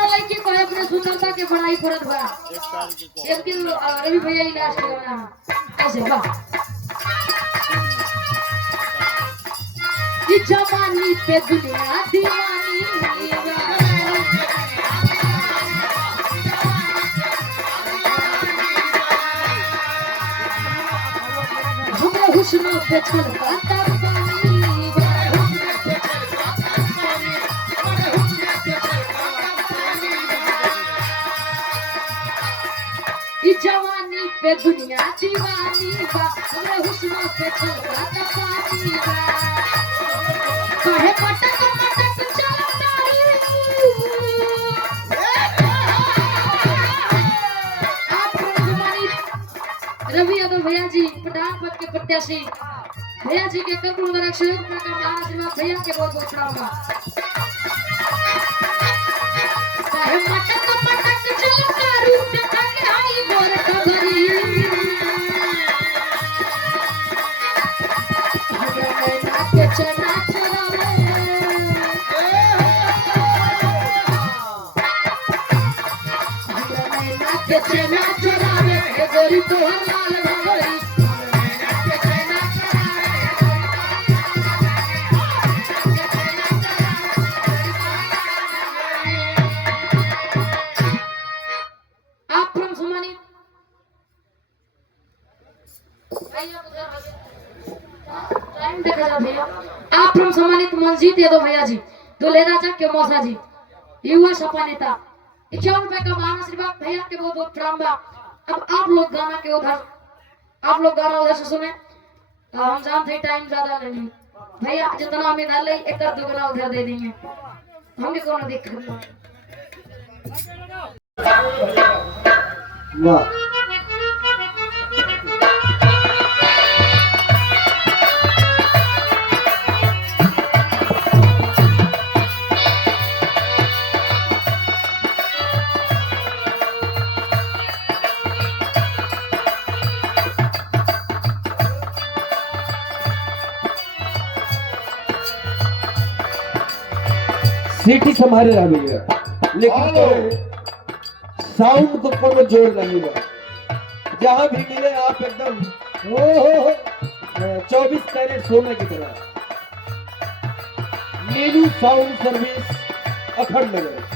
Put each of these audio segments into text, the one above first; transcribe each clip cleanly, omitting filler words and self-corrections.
सुंदरता के बड़ाई करत बा एक दिन रवि भैया ही लास्ट गाना ऐसे बा ये जवानी पे दुनिया दीवानी हमरे हुस्न पे छलकता जवानी पे दुनिया दीवानी बा हमरे हुस्न पे छलकता पानी बा काहे पटक पटक चलता आप जवानी रवि यादव भैया जी प्रधान पद के प्रत्याशी भैया जी के कपूर में सहयोग में का आशीर्वाद भैया के बहुत बहुत प्रणाम काहे पटक पटक चलता रूप के आई बोल खबरी चना चरावे के चना चरावे गोरी तो लाल भगोरी आप फ्रॉम सम्मानित टाइम देखा जा भैया आप फ्रॉम सम्मानित मंजीत यादव भैया जी दुलेरा चक के मौसा जी युवा सपा नेता 51 रुपए का मान आशीर्वाद भैया के बहुत बहुत प्रणाम बा अब आप लोग गाना उधर से सुने हम जानते टाइम ज्यादा नहीं भैया जितना हमें डाले एक दो गाना उधर दे देंगे हमें कोनो दिक्कत नहीं वाह सीटी संभाले रह भैया लेकिन साउंड को कोनो जोड़ नहीं बा जहां भी मिले आप एकदम 24 कैरेट सोने की तरह नीलू साउंड सर्विस अखंड नगर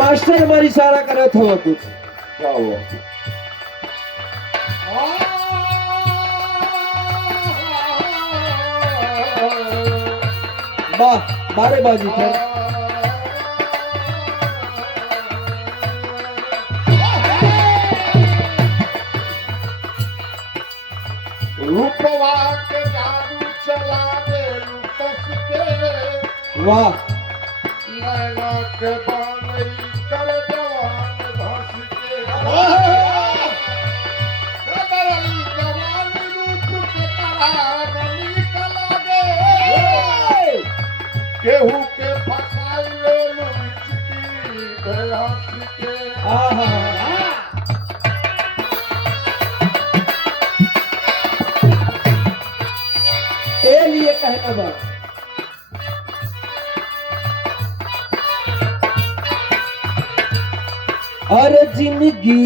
मास्टर हमारी इशारा कर रहा था कुछ क्या हुआ बारे बाजी थे रूपवा के जादू चला दे लुटस के वाह नैना के बानई कर जवान धस के बदली जवान रूप के तरह गली कला दे केहू के फसाई ले लुचकी बेहस के ए लिए कहना बा और जिंदगी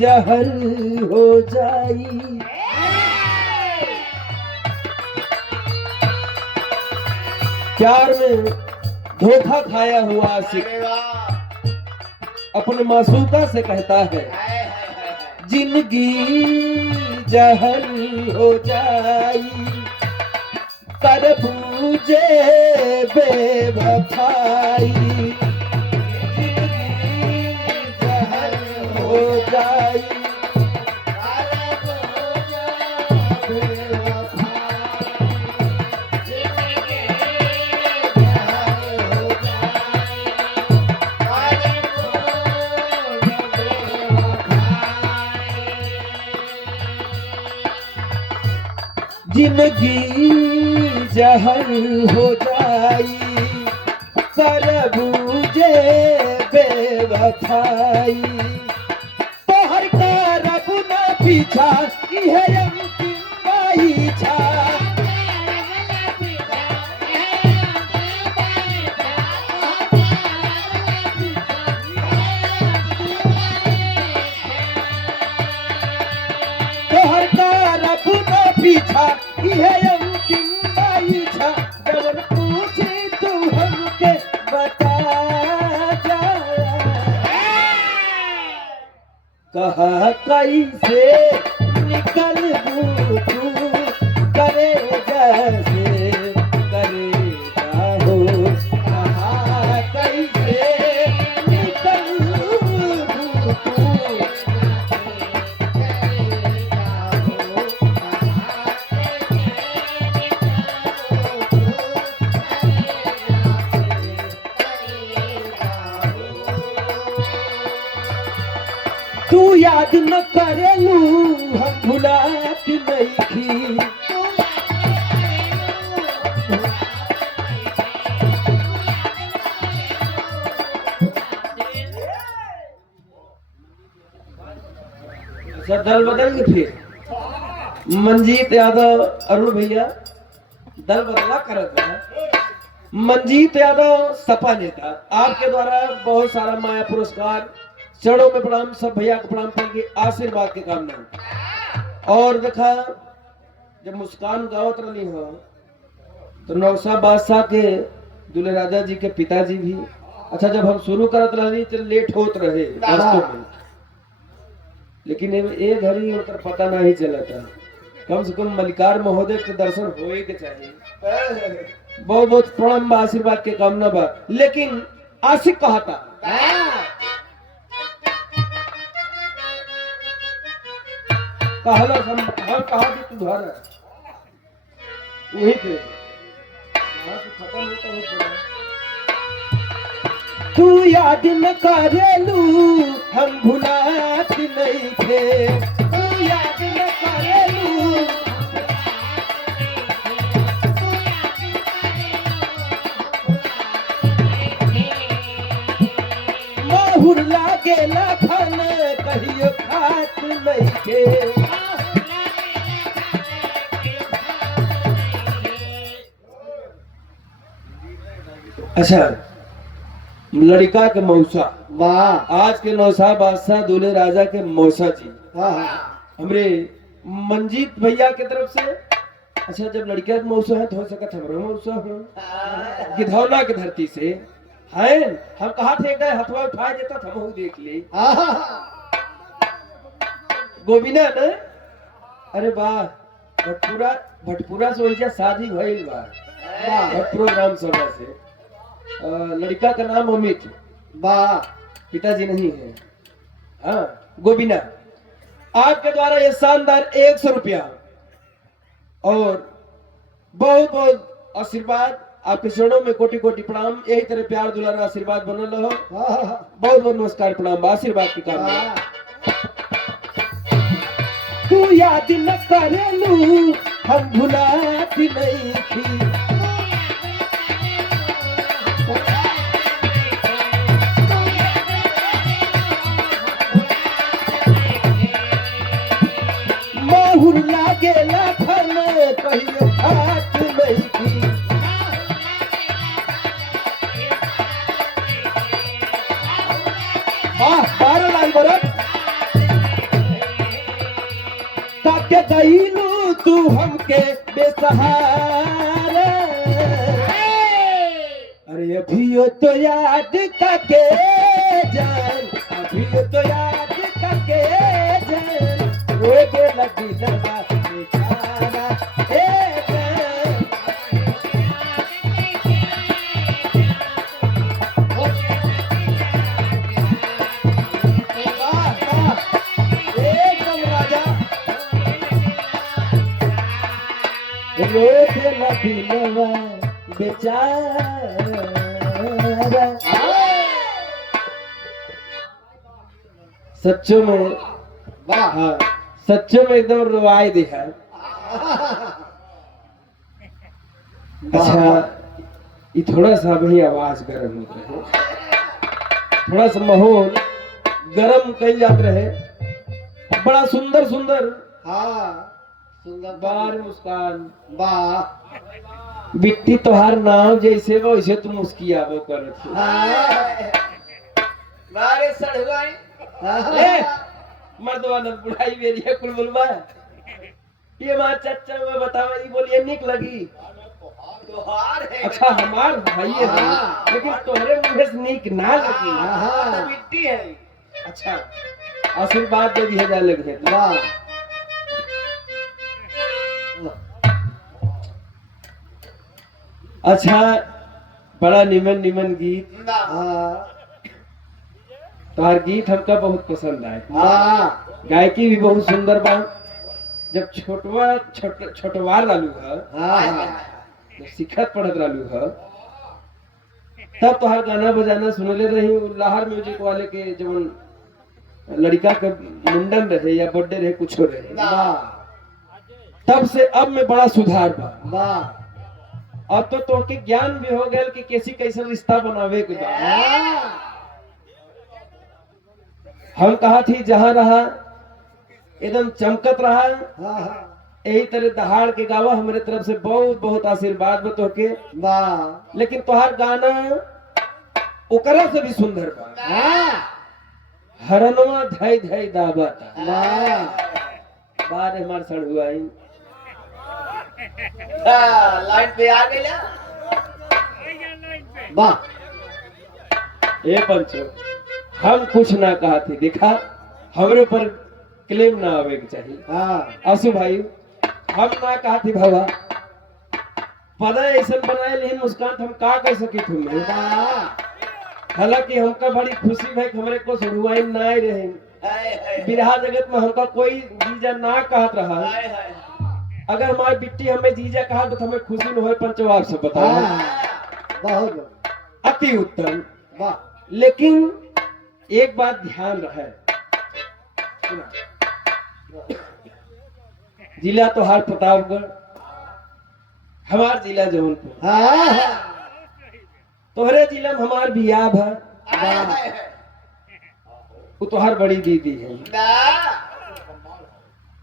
जहर हो जाई प्यार में धोखा खाया हुआ आशिक अपने मासूका से कहता है जिंदगी जहर हो जाई तरबूजे बेवफाई जिंदगी जहर हो जाई जिंदगी जहर हो जाई तरबूजे बेवफाई बथाई तोहर करब न पीछा इहे अंतिम बाईछा तोहर करब न पीछा इहे अंतिम बाईछा जवन पूछी तू हमके बता जा कहा कैसे निकल तू करे जैसे करेगा हो कहा कैसे निकल तू तू याद न करेलू हम भुलात नहीं दल बदल गए फिर मंजीत यादव अरुण भैया दल बदला करत है मंजीत यादव सपा नेता आपके द्वारा बहुत सारा माया पुरस्कार चरणों में प्रणाम सब भैया को प्रणाम करके आशीर्वाद के कामना और देखा जब मुस्कान गावत रही हो तो नौसा बादशाह के दूल्हे राजा जी के पिताजी भी अच्छा जब हम शुरू करत रही तो लेट होत रहे वास्तव में लेकिन एक घड़ी उतर पता नहीं चला था कम से कम मल्लिकार महोदय के दर्शन होए के चाहिए बहुत बहुत प्रणाम आशीर्वाद के कामना बा लेकिन आशिक कहा था कहला हम कहा कि तू घर वही पे खत्म होता तू याद न करेलू हम भुलात नहीं थे तू याद न करेलू माहुर लागे लखन कहियो खात नहीं के अच्छा लड़का के मौसा वाह आज के नौसा बादशाह दूल्हे राजा के मौसा जी वाह हमरे मंजीत भैया के तरफ से अच्छा जब लड़का के मौसा है तो हो सकत हमरो मौसा हो गिधौना के धरती से है हम कहा थे एक हथवा उठा देता था हम देख ले गोविना न अरे वाह भटपुरा से उनका शादी भइल बा भटपुरा ग्राम सभा से लड़का का नाम अमित वाह पिताजी नहीं है हाँ गोविना आपके द्वारा ये शानदार 100 रुपया और बहुत बहुत आशीर्वाद आपके चरणों में कोटि कोटि प्रणाम यही तरह प्यार दुलारा आशीर्वाद बनल रहो बहुत बहुत नमस्कार प्रणाम आशीर्वाद की कामना तू याद न करेलू हम भुलात नहीं थी माहुर लागे लखन कहियो खात नहीं थी वाह 12 लाख बरस ताके गईलू तू हमके बेसहारा अरे अभियो तो याद करके जान अभियो तो याद करके जान रोए के लगी लगा बेचारा ए जान वाह वाह एकदम राजा रोए के लगी लगा बेचारा सच्चों में हाँ सच्चों में एकदम रुवाई दिखा अच्छा ये थोड़ा सा भी आवाज गर्म हो रहा है थोड़ा सा माहौल गरम कई जात रहे। बड़ा सुंदर सुंदर हाँ सुंदर बार मुस्कान वाह बिट्टी तोहार नाम जैसे वो वैसे तुम मुस्कियाबो करत हो। मारे सड़वाई ए, मर्दवा न बुढ़ाई मेरी है कुल बुलवा। ये मां चाचा में बतावा ये बोलिए निक लगी। तोहार है अच्छा हमार भाई है हाँ। लेकिन तोहरे मुंह से निक ना लगी। हाँ। मिट्टी है अच्छा आशीर्वाद दे दिया जाए लगे। वाह अच्छा बड़ा निमन निमन गीत। ना हाँ तुम्हार गीत हमका बहुत पसंद आए। हाँ गायकी भी बहुत सुंदर बा। जब छोटवार रहलू है हाँ जब सिखत पढ़त रहलू है तब तोहार गाना बजाना सुनले रही। लाहर म्यूजिक वाले के जब लड़का के मुंडन रहे या बर्थडे रहे कुछ रहे वाह तब से अब में बड़ा सुधार बा। वाह अब तो तोके ज्ञान भी हो गया कि कैसी कैसे रिश्ता बनावे के बा। हम कहा थी जहां रहा एकदम चमकत रहा। हाँ यही तरह दहाड़ के गावा हमारे तरफ से बहुत बहुत आशीर्वाद बा तोके। वाह लेकिन तोहार गाना ओकरा से भी सुंदर बा। हरनवा धई धई दाबता वाह बार हमार सड़ुआई। लाइन पे आ गई ना वाह ए पंचो हम कुछ ना कहा थी देखा हमरे ऊपर क्लेम ना आवे के चाहिए। हाँ आसू भाई हम ना कहा थी बाबा पता ऐसा बनाए लेकिन मुस्कान हम का कर सकी तुम्हें। हालांकि हमका बड़ी खुशी भाई हमारे को सड़ुआई ना ही रहे। बिरहा जगत में हमका कोई जीजा ना कहत रहा। अगर हमारी बिट्टी हमें जीजा कहा तो हमें खुशी न हो। पंचो आप सब बताओ बहुत अति उत्तम। वाह लेकिन एक बात ध्यान रहे जिला तो हार प्रतापगढ़ हमार जिला जौनपुर हाँ तोहरे जिला में हमार बियाह है। वो तोहार बड़ी दीदी है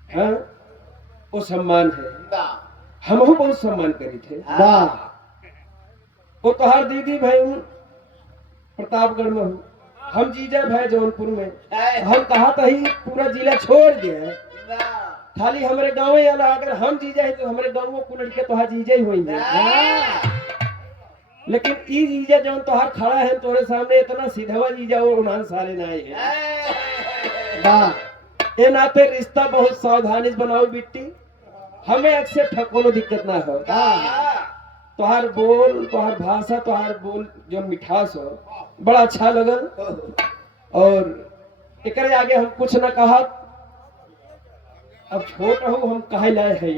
हाँ? वो सम्मान है हम बहुत सम्मान करी थे। वाह वो तोहार दीदी भाई प्रतापगढ़ में हूँ हम जीजा भाई जौनपुर में। हम कहा था ही पूरा जिला छोड़ दिया खाली हमारे गाँव ही आला। अगर हम जीजा है तो हमारे गाँव को लड़के तोहार जीजा ही हुई लेकिन ई जीजा जौन तोहार खड़ा है तोरे सामने इतना सीधवा जीजा वो उन्हान सारे ना है। वाह ये नाते रिश्ता बहुत सावधानी से बनाओ बिट्टी। हमें एक्सेप्ट है कोनो दिक्कत ना हो। तोहार बोल तोहार भाषा तोहार बोल जो मिठास हो बड़ा अच्छा लगल। और एकरे आगे हम कुछ न कहा। अब छोट हो हम कहे लाए है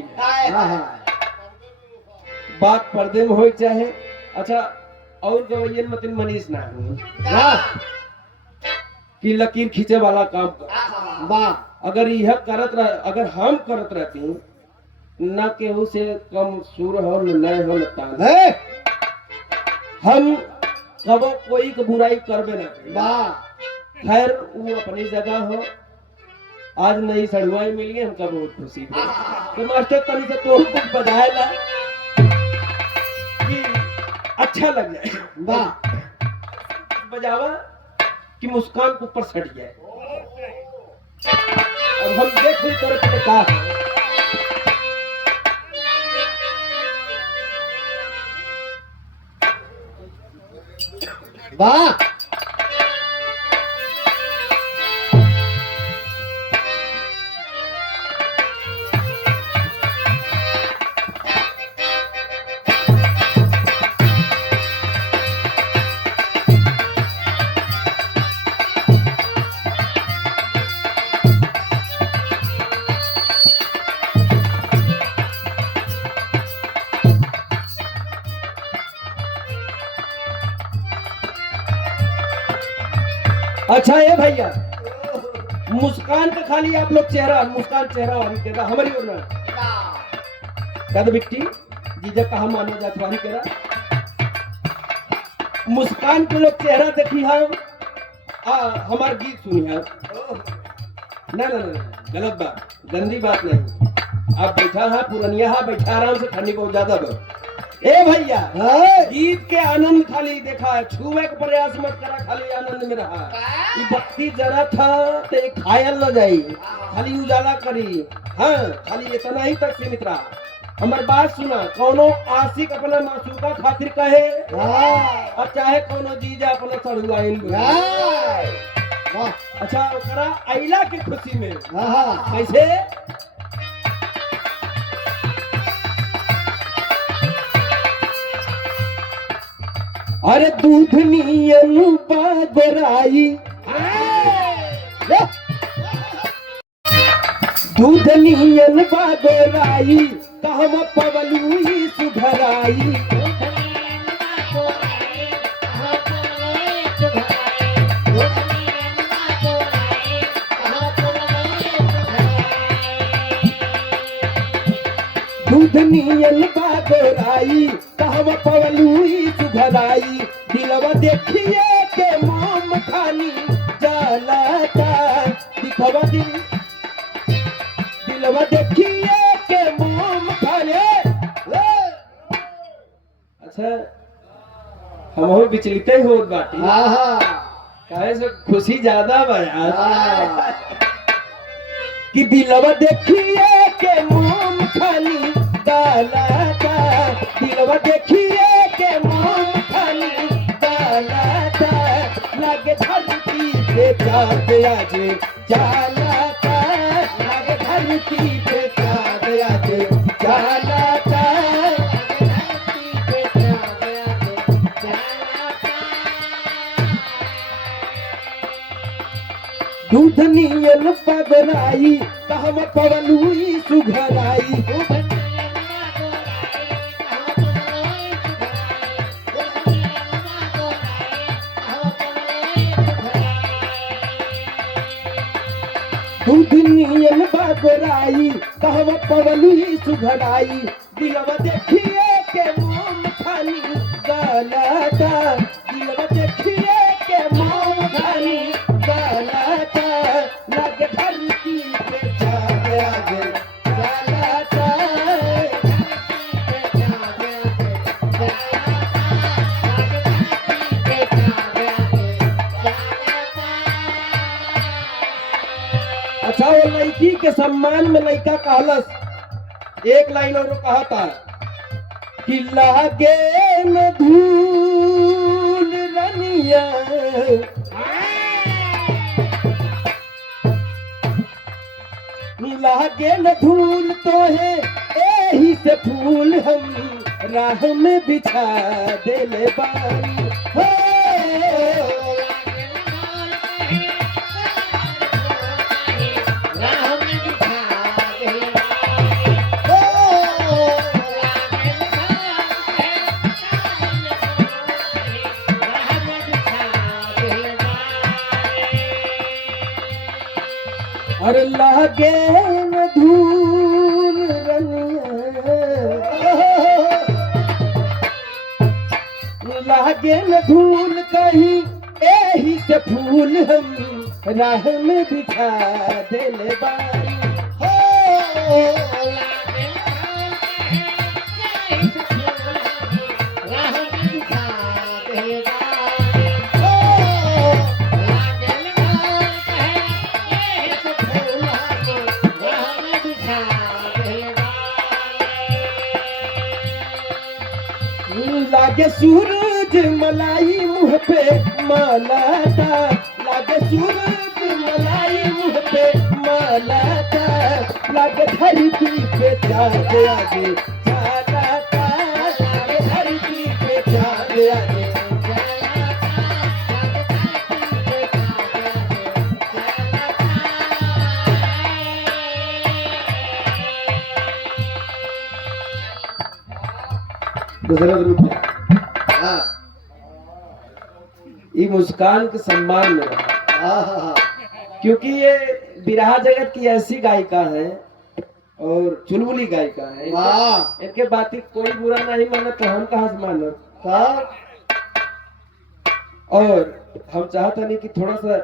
बात पर्दे में हो चाहे। अच्छा और गवैयन मतिन मनीष ना हो वाह कि लकीर खींचे वाला काम कर। वाह अगर यह करत रह अगर हम करत रहती न केहू से कम सुर हो न लय हो न ताल। है हम कबो कोई के बुराई करबे ना करी। वाह खैर वो अपनी जगह हो। आज नई सड़ुआई मिल गई हमका बहुत खुशी है। तो मास्टर तनी से तो कुछ बजाए ला कि अच्छा लग जाए। वाह बजावा कि मुस्कान के ऊपर सट जाए। अब हम देख रहे तोरे पे का है। वाह अच्छा ये भैया मुस्कान का खाली आप लोग चेहरा मुस्कान चेहरा वाली कह रहा हमारी ओर कद बिट्टी जीजा कहा मानो जात वाली कह रहा। मुस्कान के लोग चेहरा देखी हम हमार गीत सुनिए। ना ना ना, गलत बात, गंदी बात नहीं। आप बैठा है पुरनिया है, बैठा आराम से, ठंडी बहुत ज्यादा बा। ए भैया, गीत के आनंद खाली देखा है, छुए के प्रयास मत करा, खाली आनंद में रहा। ये बत्ती जरा था तो एक खायल न जाई, खाली उजाला करी। हाँ, खाली इतना ही तक सीमित रहा। हमार बात सुना, कोनो आशिक अपना मासूका खातिर कहे, और चाहे कोनो जीजा अपना सड़ुआइन वाह अच्छा ओकरा आइला के खुशी में हाँ कैसे? अरे दूध नियन बागराई, दूध नियन बागराई, कहम पवलुई सुधराई। दूध नियन बागराई, कहम पवलुई सुधराई। दिलवा देखिए के मोम खानी जलाता, दिखवा दिलवा देखिए के मोम खाने। अच्छा हम विचलित ही होत बाटी, काहे से खुशी ज्यादा बा यार। कि दिलवा देखिए के मोम खानी जलाता, दिलवा देखिए के मोम खानी जलाता। लागे धरती पे चाँद आज जलाता, लागे धरती पे चाँद आज जलाता। दूध नियन पगराई, कहम पवलुई सुघराई। दूध नियन बागराई, कहम पवलुई सुघराई। दिलवा देखिए के मोम खानी गलाता, दिलवा देखिए के मोम खानी गलाता। लागे धरती पे चाँद आज जलाता, अच्छा वो लड़की के सम्मान में लड़का कहलस, एक लाइन और कहा था कि लागे न धूल रनिया, लागे न धूल तो है एही से फूल हम राह में बिछा देले बारी। हो अरे लागे न धूल रनिया, लागे न धूल कहीं एही से फूल हम राह में बिछा देले बारी। हो लागे सूरज मलाई मुँह पे मालाता, लागे सूरज मलाई मुँह पे मालाता। लागे धरती पे चाँद आगे जलाता, लागे धरती पे चाँद आगे दूसरा रूप में ये मुस्कान के सम्मान में रहा, क्योंकि ये बिरहा जगत की ऐसी गायिका है और चुलबुली गायिका है। इनके बात कोई बुरा नहीं माना तो हम कहाँ से मानो। और हम चाहता नहीं कि थोड़ा सा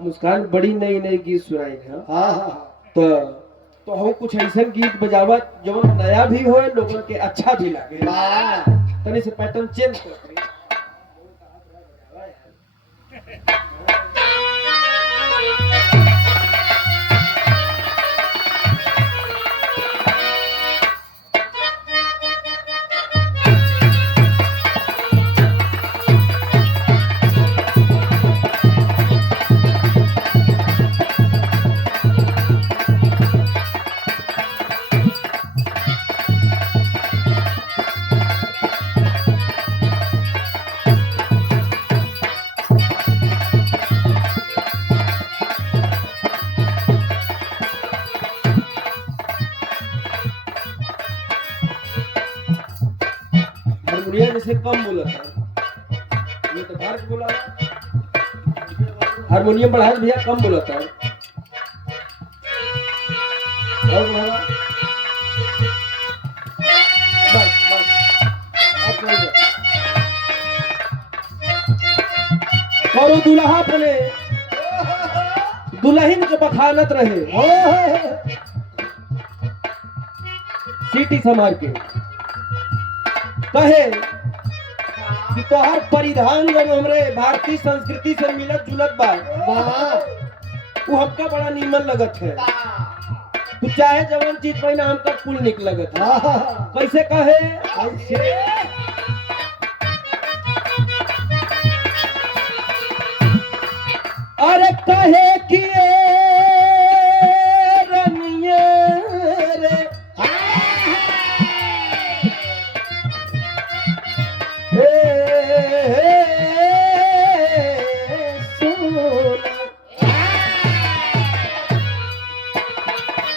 मुस्कान बड़ी नई नई गीत सुनाई है। हाँ हाँ तो हम कुछ ऐसा गीत बजावा जो नया भी हो लोगों के अच्छा भी लगे। हाँ तनी से पैटर्न चेंज कर हारमोनियम में से कम बोला था, ये तो भारत बोला। हारमोनियम बढ़ाया तो भैया कम बोला था। और बढ़ावा। बस बस अब कर दो। करो दुल्हा अपने दुल्हन के बखानत रहे। सीटी समार के कहे कि तोहर परिधान जब हमरे भारतीय संस्कृति से मिलत जुलत बा, वो हमका बड़ा नीमन लगत है। तू चाहे जवन चीज पहना हमका कुल निक लगत है। कैसे कहे? अरे कहे कि रनिये रे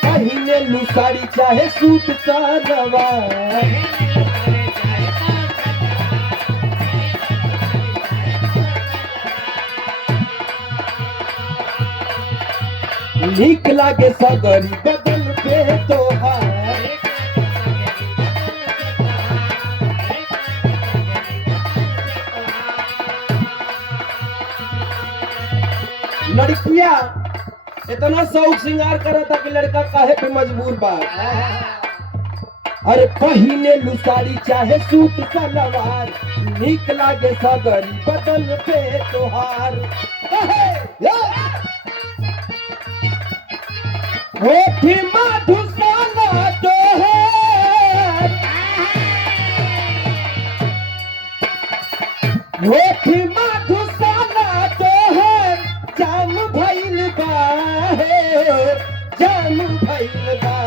पहने लू साड़ी चाहे सूट सलवार, निक लागे सगरी बदन पे तोहार। लड़किया इतना शौक श्रृंगार करा था कि लड़का काहे पे मजबूर बा। अरे पहिने लू साड़ी चाहे सूट सलवार, निक लागे सगरी बदन पे तोहार। होठी मधुशाला तोहार, होठी मधुशाला तोहार, जान भइल बा जान भइल बा।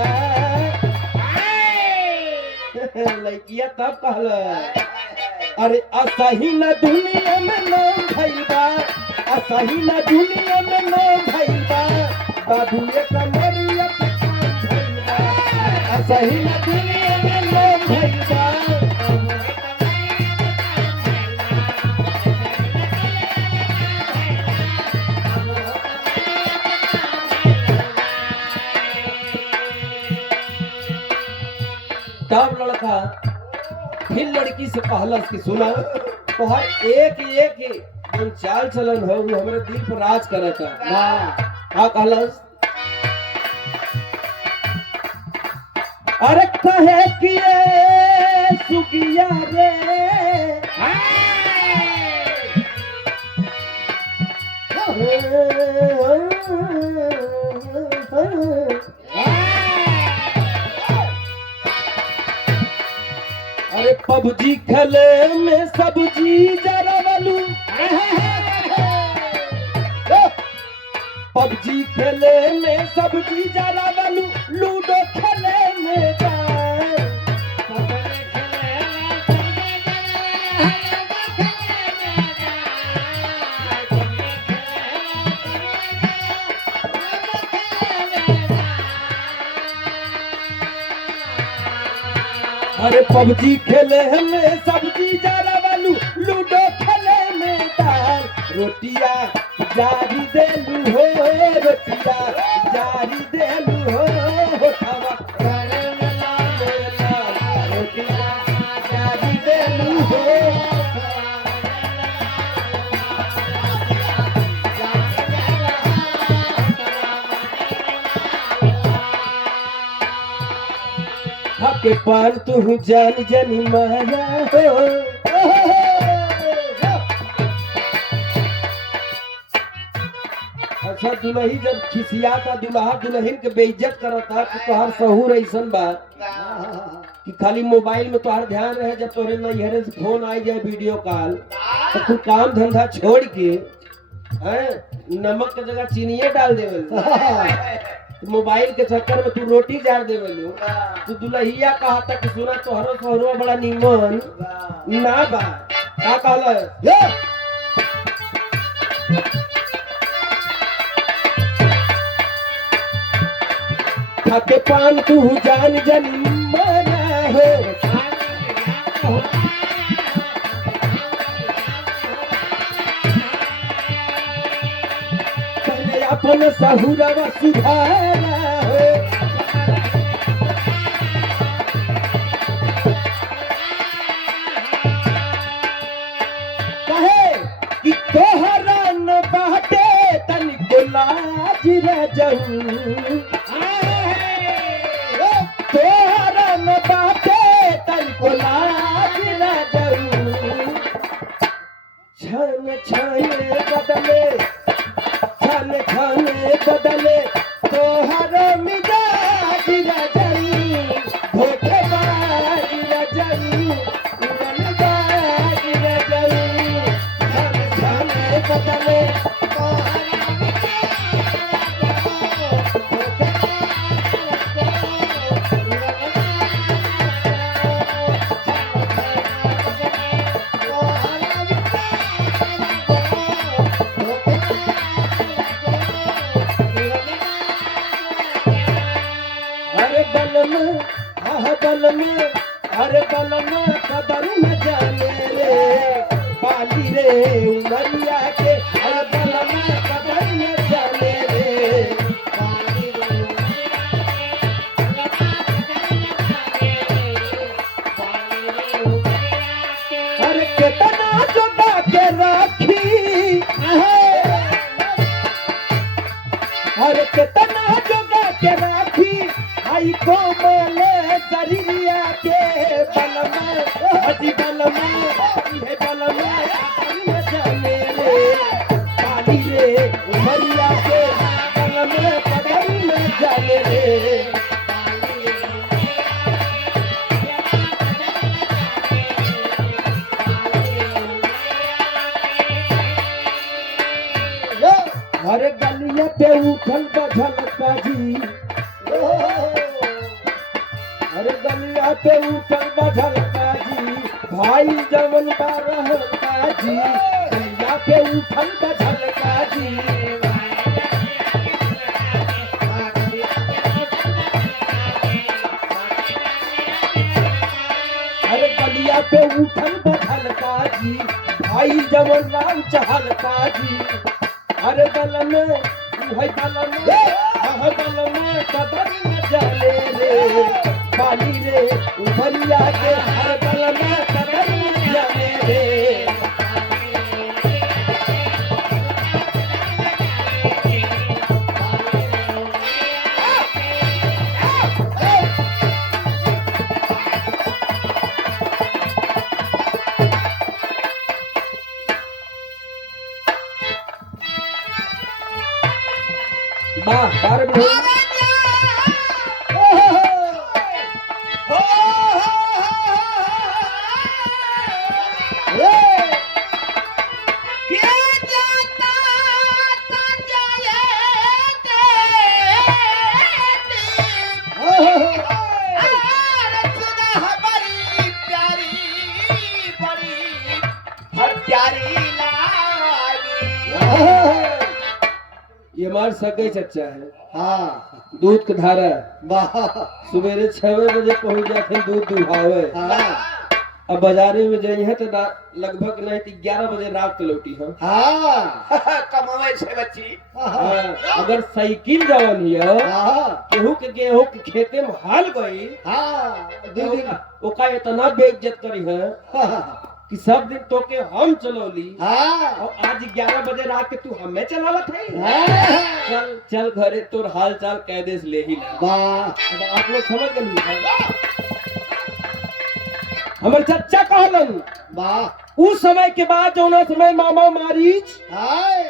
लड़किया तब कहल अरे असही न दुनिया में नाम भइल बा, असही न दुनिया में नाम भइल बा। बाबू एक मरिया पे काम भइल बा, असही न दुनिया में नाम भइल बा। तब लड़का फिर लड़की से कहलस कि सुना तोहर एक एक जो चाल चलन हो वो हमारे दिल पर राज करता। का कहलस? अरे कहे कि ये सुगिया रे अरे पबजी खेले में सब्जी जरा वालू, पबजी खेले में सब्जी जरा वालू, लूडो खेले में जाए। अरे पबजी खेले में सब्जी जरा वालू, लूडो खेले में दाल। रोटिया जारी देलू हो, रोटिया जारी देलू हो, होठवा करे में लाल लाल, रोटिया जारी देलू हो। खाके पान तू जान जनी मारा हो। अच्छा दुल्ही जब खिसियाता दुल्हा दुल्हन के बेइज्जत करता कि तोहार सहूर ऐसन बा कि खाली मोबाइल में तोहार ध्यान रहे, जब तोहरे नैहरे से फोन आई जाए वीडियो कॉल तो तू काम धंधा छोड़ के हैं नमक के जगह चीनिये डाल देवे तो मोबाइल के चक्कर में तू रोटी जार देवे लो। तू दुल्हिया कहा था कि सुना तोहरो सहरो बड़ा निमन ना बा का कहला खाके पान तू जान जनी मारा हो। पहले अपन सहुरवा सुधारा हो। कहे कि तोहरा न बाटे तनिको लाज रह जाऊं, तोहरा न बाटे तनिको लाज रह जाऊं। छन छने बदले छन छने बदले तोहरा मिजाज रह जाऊं, धोखेबाज रह जाऊं, उड़नबाज रह जाऊं। छन छने बदले अरे बलम अरे बलम कदर न जाने रे पाली रे उमरिया के। अरे बलम कदर न जाने रे पाली रे अरे कितना जोड़ा के राखी अरे कितना जोड़ा के राखी आई कोमल शरीरिया के। बलमा हजी बलमा हे बलमा न जाने रे पाली रे उमरिया के। बलमा कदर न जाने रे अरे गलिया पे उठल बधल काजी, अरे गलिया पे उठल बधल काजी भाई जवन बारह काजी। गलिया पे उठल बधल काजी अरे गलिया पे उठल बधल काजी भाई जवन राम चहल काजी। अरे बलम है बलम कदर न जाने रे पाली रे उमरिया के। अरे बलम कदर न जाने रे बार ये हमार सगे चच्चा है। हाँ दूध के धारा वाह सवेरे 6 बजे पहुंच जाते दूध दुहावे। हाँ अब बाजारे में जाइए तो लगभग नहीं तो 11 बजे रात को लौटी हम। हाँ कमावे छे बच्ची। अगर साइकिल जवन हिय हाँ केहू के गेहूं के खेते में हाल गई हाँ दू दिन ओका इतना बेइज्जत करी है कि सब दिन तो के हम चलौली हाँ और आज 11 बजे रात के तू हमें चलावत है। हाँ। चल घरे तोर हाल चाल कह दे ले ही ले। वाह अब आप लोग समझ गए। हमारे चच्चा कहलन वाह उस समय के बाद जो समय मामा मारीच हाय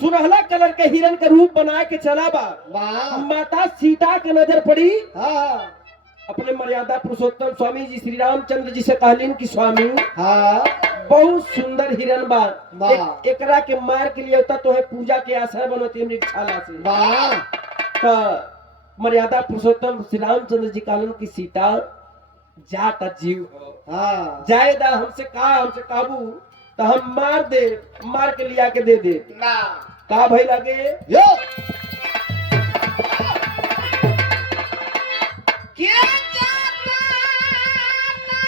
सुनहला कलर के हिरन के रूप बना के चला बा वाह माता सीता के नजर पड़ी हाँ अपने मर्यादा पुरुषोत्तम स्वामी जी श्री रामचंद्र जी से कहलिन कि स्वामी हाँ बहुत सुंदर हिरन बा वाह। एकरा के मार के लिए होता तो है पूजा के आशय बनती मृगशाला से वाह तो मर्यादा पुरुषोत्तम श्री रामचंद्र जी कहलन कि सीता जाता जीव हो हाँ जायदा हमसे काबू तो हम मार के लिया के दे दे ना का भाई लगे यो क्या जाता ना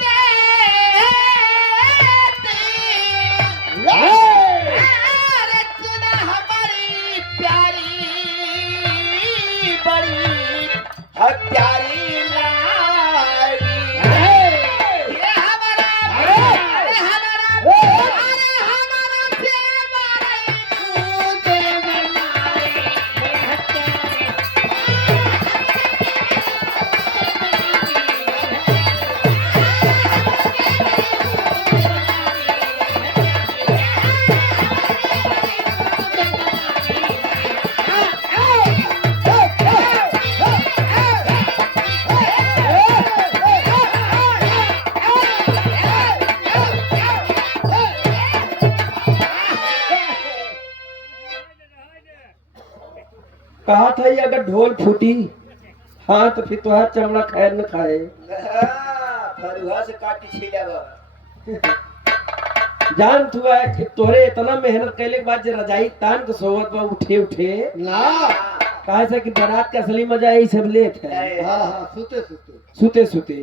जाए अरे सुना हमारी प्यारी बड़ी हत्यारी लागी ये हमारा अरे हमारा से मारे खुद बनाए हत्यारे कहा था ये अगर ढोल फूटी हाँ तो फिर तुहार चमड़ा खैर न खाए फरुहा से काटी छिया जान तुआ कि तोरे इतना मेहनत कैले के बाद जे रजाई तान के सोवत बा उठे ना कहा से कि बारात का असली मजा यही सब लेत है हाँ हाँ सुते सुते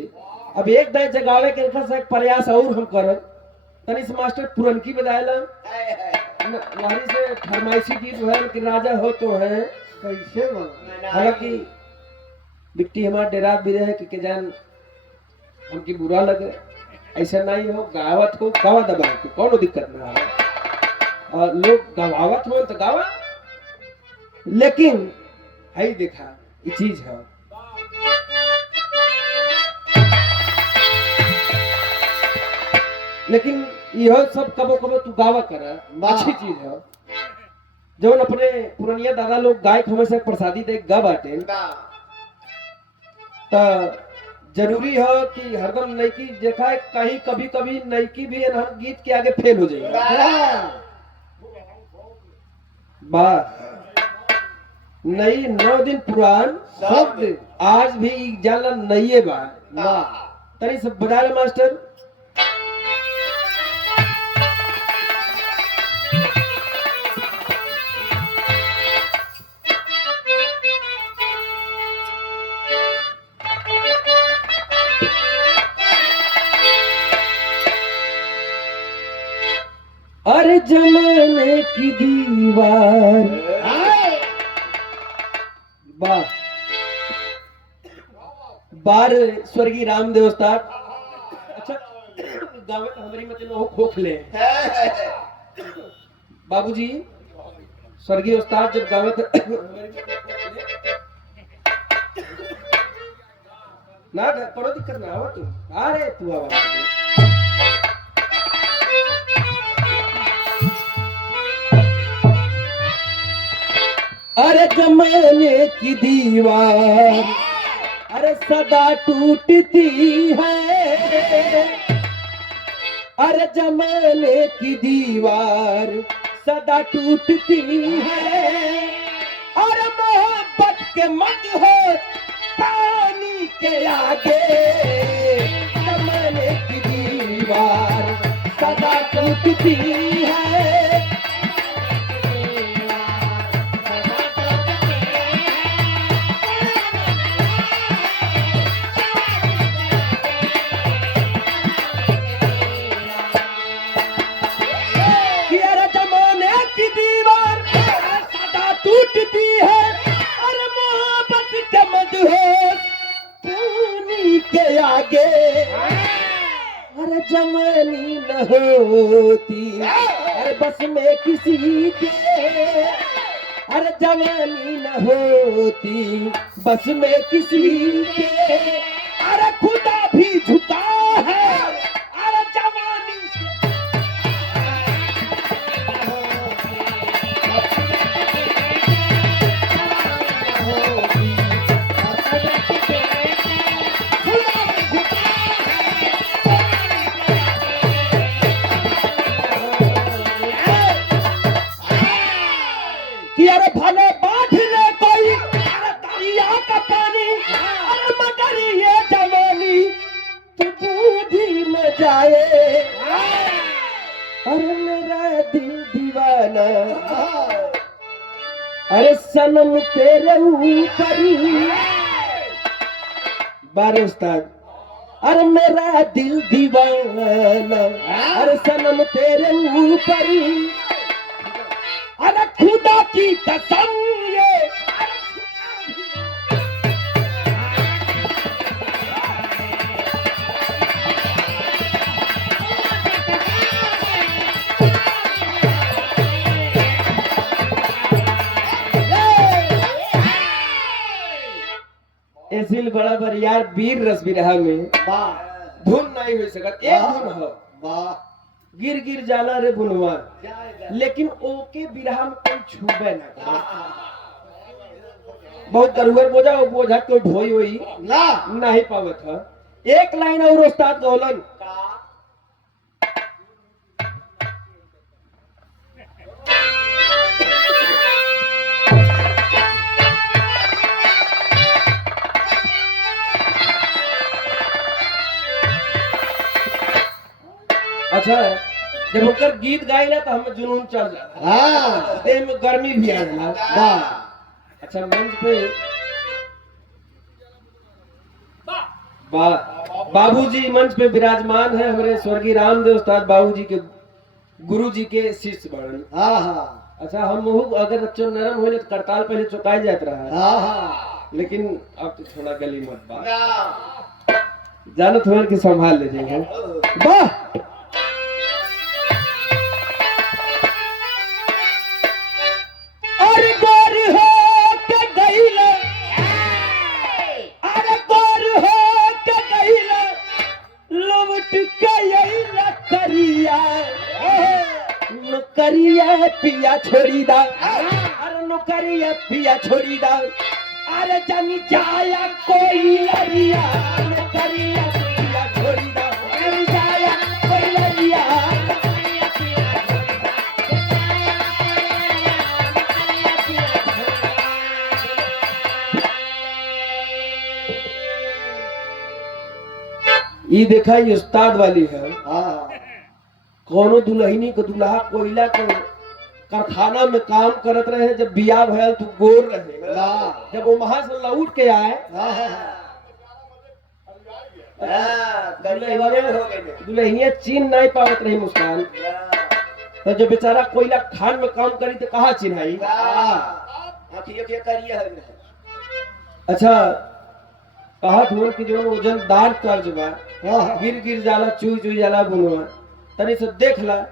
अब एक दाई जगावे के इनका से एक प्रयास और हम करब तनी से मास्टर पुरनकी बजाएला लारी से फरमाइशी गीत है कि राजा हो तो है कैसे बना हालांकि बिट्टी हमार डेरा भी रहे कि जान हमकी बुरा लगे ऐसा नहीं हो गावत हो गावा दबा के कोनो दिक्कत ना हो और लोग गवावत हो तो गावा लेकिन है देखा ये चीज है लेकिन यह सब कबो कबो तू गावा कर अच्छी चीज है जवन अपने पुरनिया दादा लोग गायक हमेशा प्रसादी दे गा बाटे तो जरूरी है कि हरदम नईकी देखा है कहीं कभी कभी नईकी भी है ना गीत के आगे फेल हो जाएगा नई 9 दिन पुरान शब्द आज भी जाला नईये बा तनी सब बजा ले मास्टर अरे जमाने की दीवार वाह बार स्वर्गीय रामदेव उस्ताद अच्छा गावे तो हमारी मतलब हो खोखले बाबूजी स्वर्गीय उस्ताद जब गावे तो ना करो दिक्कत ना हो तू अरे तू आवाज अरे जमाने की दीवार अरे सदा टूटती है अरे जमाने की दीवार सदा टूटती है और मोहब्बत के मजहूर पानी के आगे जमाने की दीवार सदा टूटती है टूटती है और मोहब्बत के मजहूर पानी के आगे अरे जमानी न होती अरे बस में किसी के अरे जवानी न होती बस में किसी के अरे खुदा भी झुका है, अरे जवानी कि अरे भले बांध ले कोई अरे दरिया का पानी, अरे मगर ये जवानी तू बूढ़ी न जाए, अरे मेरा दिल दीवाना, अरे सनम तेरे ऊपर बारे उस्ताद, अरे मेरा दिल दीवाना, अरे सनम तेरे ऊपर, अरे खुदा की कसम ये ऐसिल बड़ा बरियार वीर रस बिरहा में धुन नहीं हो सकत, एक धुन हो गिर गिर जाला रे बुनवा, लेकिन ओके बिरहा में कोई छूबे ना करे। बहुत दरुवर बोझा वो बोझा कोई ढोई होई ना नहीं पावत है। एक लाइन और उस्ताद गौलन, अच्छा जब उनकर गीत गाइला तो हमें जुनून चढ़ जाता, हाँ देह में गर्मी भी आ जाला। अच्छा मंच पे बाबूजी मंच पे विराजमान है, हमारे स्वर्गीय रामदेव उस्ताद बाबूजी के गुरु जी के शिष्य बड़न। हाँ अच्छा हम मुहु अगर बच्चों नरम होले तो करताल पहले चुकाई जात रहा है, हाँ लेकिन अब तो थोड़ा गली मत बा जानत हो कि संभाल ले जाएंगे। वाह अरे गोर हो के गईले, अरे गोर हो के गईले, लौट के अइला करिया, नौकरिया पिया छोड़ी दा, अरे नौकरिया पिया छोड़ी दा, अरे जनी जाया कोई लरिया, नौकरिया पिया छोड़ी दा, अरे जाया कोई लरिया। ये देखा ये उस्ताद वाली है, हाँ कोनो दुल्हनी को दुल्हा कोयला को कारखाना में काम करत रहे, जब बिया भयल तो गोर रहे, जब वो वहां से लौट के आए दुल्हनिया चीन नहीं पावत रही मुस्कान, तो जब बेचारा कोयला खान में काम करी तो कहाँ चिन्हाई। अच्छा कहा हुआ कि जो वजनदार कर्ज बा गिर गिर जाला चुई चुई जाला बुनवा, तनी से देख ला।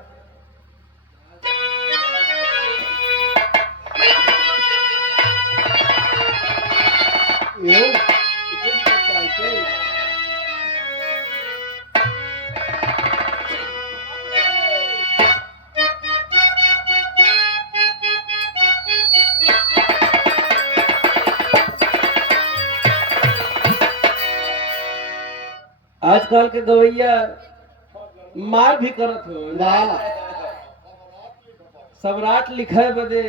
आजकल के गवैया मार भी करत हो, सम्राट लिखे बदे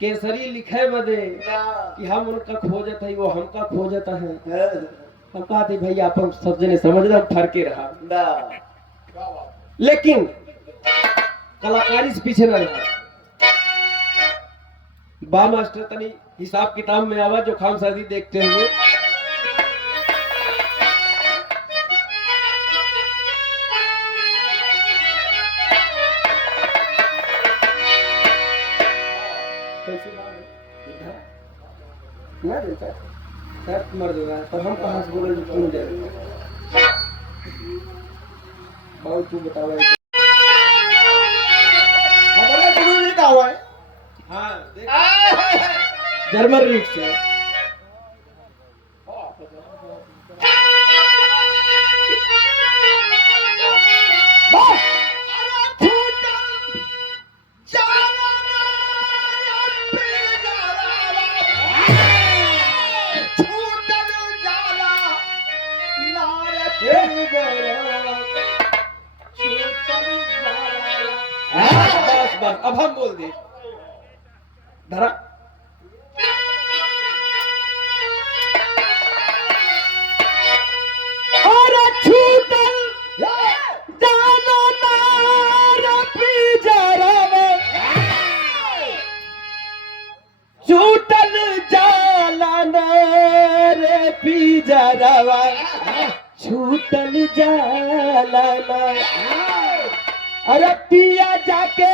केसरी लिखे बदे कि हम उनका खोजत है वो हमका खोजत है। हम कहते भैया अपन सब जने समझदार फरके रहा, लेकिन कलाकारी से पीछे न रहा। बा मास्टर तनी हिसाब किताब में आवा जो खाम शादी देखते हुए। ना देता सर मर देगा तो हम कहाँ से बोले क्यों जाए। बहुत तू बताओ हमारे गुरु जी का हुआ है। हाँ जर्मन रीड से बस अब हम बोल दे धरा। और छूटल जानो नार पिजरवा, छूटल जाला नार पिजरवा, छूटल जाला ना। अरे पिया जाके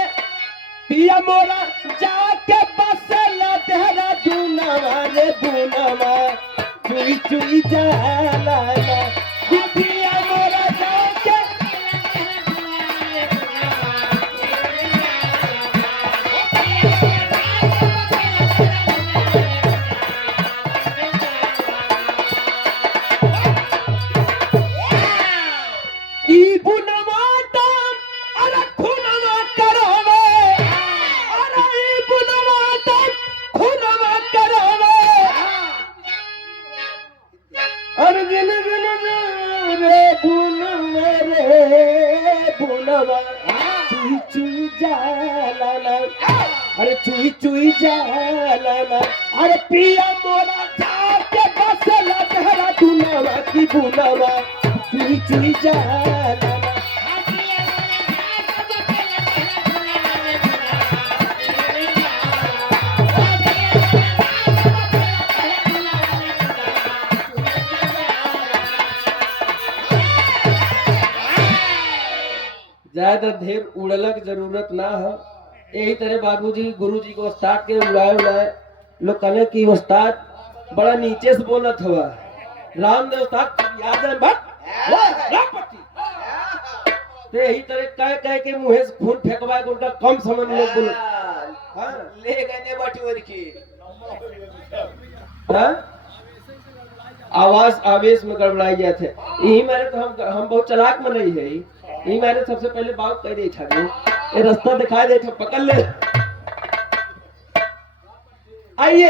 पिया मोरा जाके बसला तेरा दूनवा रे दूनवा, चुई चुई जाला ना। पिया मोरा जाके ई बुनवा दाम अरे खुनवा करवे, अरे ई बुनवा दाम खुनवा करवे, अरे गिन गिन रे बुनवा रे बुनवा, चुई चुई जाला ना। अरे चुई चुई जाला ना। अरे पिया मोरा जाके बसला तेरा दूनवा की बुनवा, चुई चुई जाला ना। ज्यादा ढेर उड़लक जरूरत ना हो। यही तरह बाबूजी गुरुजी को उस्ताद के उड़ाए लोग कहने की उस्ताद बड़ा नीचे से बोलत हुआ। रामदेव उस्ताद याद है रामपट्टी। तो यही तरह कह के मुँह से खून फेंकवा के उनका कम समय में लोग बोल ले गए बटोर की। आवाज आवेश में गड़बड़ाई गया थे। यही मैंने तो हम बहुत चालाक में नहीं है। यही मैंने सबसे पहले बात कह दी था, ये रास्ता दिखाई दे था, पकड़ ले। आइए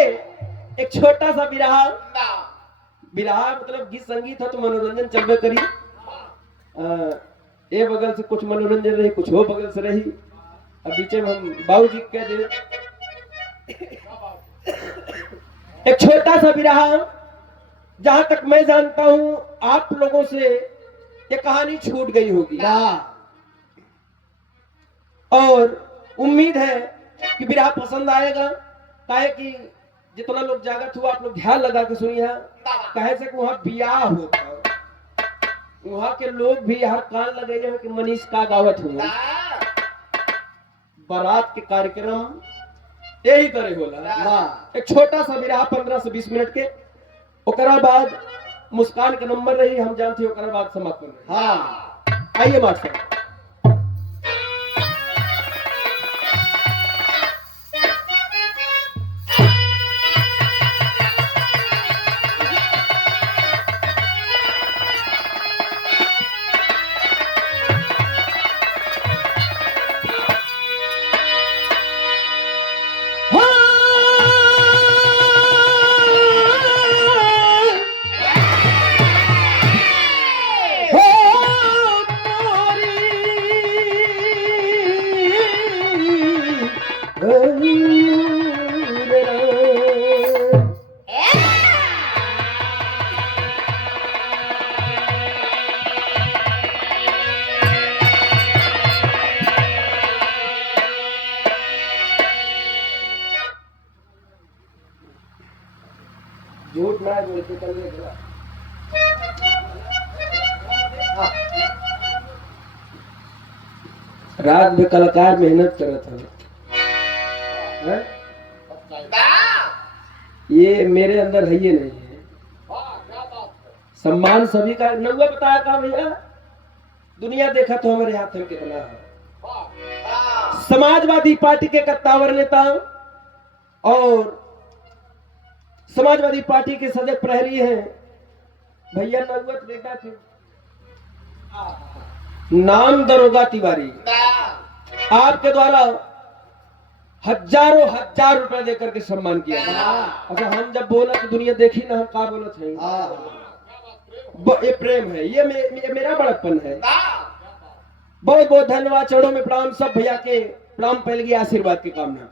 एक छोटा सा बिरहा मतलब गीत संगीत है तो मनोरंजन चलबे करी। ए बगल से कुछ मनोरंजन रही, कुछ हो बगल से रही। अब बीचे में हम बाबू जी कह दे एक छोटा सा बिरहा। जहां तक मैं जानता हूं आप लोगों से ये कहानी छूट गई होगी और उम्मीद है कि बिरहा पसंद आएगा। काहे कि जितना लोग जागत हुआ आप लोग ध्यान लगा के सुनिए। कहे से कि वहां बियाह होता, वहां के लोग भी यहाँ कान लगे हैं कि मनीष का गावत हुआ। बारात के कार्यक्रम यही तरह होला। एक छोटा सा बिरहा 15 से 20 मिनट के, ओकरा बाद मुस्कान का नंबर रही, हम जानते हैं ओकरा बाद समाप्त कर रहे। हाँ आइए मास्टर। झूठ ना बोलते करने के बाद रात में कलाकार मेहनत करत है। ये मेरे अंदर है, ये नहीं है। सम्मान सभी का नौवा बताया था भैया। दुनिया देखा तो हमारे हाथ में कितना है। समाजवादी पार्टी के कत्तावर नेता और समाजवादी पार्टी के सजग प्रहरी हैं भैया नौबत बेटा थे, नाम दरोगा तिवारी। आपके द्वारा हजारों हजार रुपए देकर के सम्मान किया। अच्छा हम जब बोला तो दुनिया देखी ना, हम कहा बोला थे ये प्रेम है, ये मेरा बड़प्पन है। बहुत बहुत धन्यवाद, चरणों में प्रणाम सब भैया के। प्रणाम पहले की आशीर्वाद की कामना।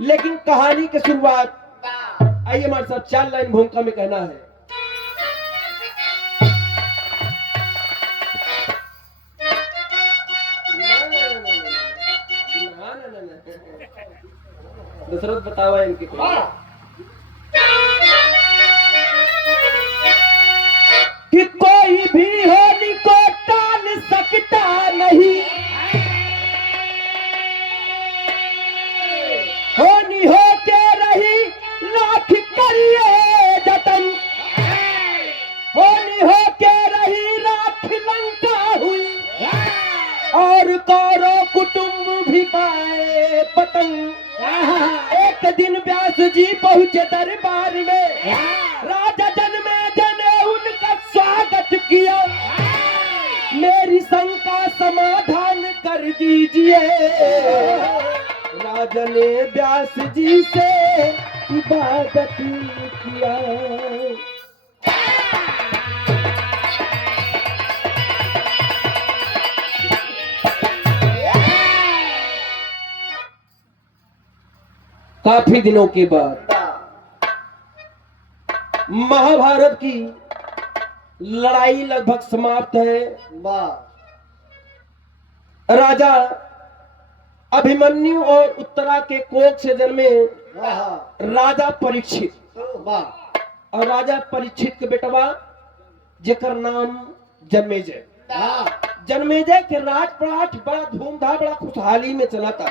लेकिन कहानी की शुरुआत आइए हमारे साथ 4 लाइन भूमिका में कहना है। दशरथ बतावा इनकी कि कोई भी होली को टाल सकता नहीं, होनी हो के रही लाख करिए जतन, होनी हो के रही राख लंका हुई, और कौरव कुटुंब भी पाए पतंग। एक दिन व्यास जी पहुंचे दरबार में, राजा जनमेजय ने उनका स्वागत किया, मेरी शंका समाधान कर दीजिए। राजा ने व्यास जी से इबादत किया। काफी दिनों के बाद महाभारत की लड़ाई लगभग समाप्त है। राजा अभिमन्यु और उत्तरा के कोख से जन्मे राजा परीक्षित, और राजा परीक्षित के बेटवा जेकर नाम जन्मेजय। जन्मेजय के राजपाट बड़ा धूमधाम बड़ा खुशहाली में चला था।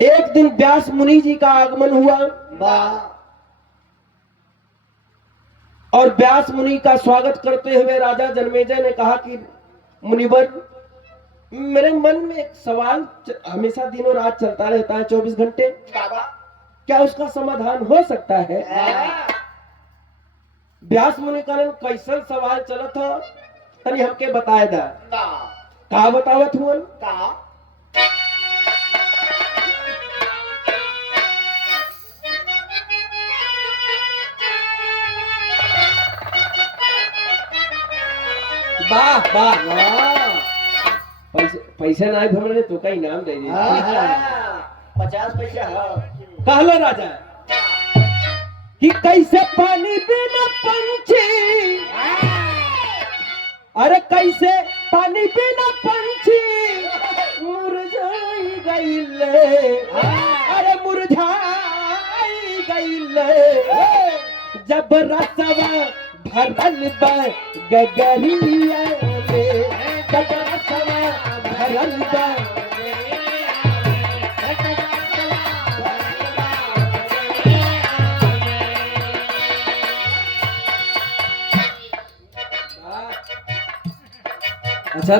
एक दिन व्यास मुनि जी का आगमन हुआ, और व्यास मुनि का स्वागत करते हुए राजा जन्मेजय ने कहा कि मुनिवर, मेरे मन में एक सवाल हमेशा दिनों रात चलता रहता है, 24 घंटे, क्या उसका समाधान हो सकता है? व्यास मुनि कहलन कैसन सवाल चलत हो, तनी हमके बताए दा। का बतावत हुआ? वाह वाह वाह, पैसे ना भमने तो का इनाम दे दी। 50 पैसा कहलो राजा कि कैसे पानी बिना पंछी, अरे कैसे पानी बिना पंछी मुरझाई गईले, अरे मुरझाई गईले, जब रसवा भरल बा गगरिया में, जब रसवा भरल बा। अच्छा,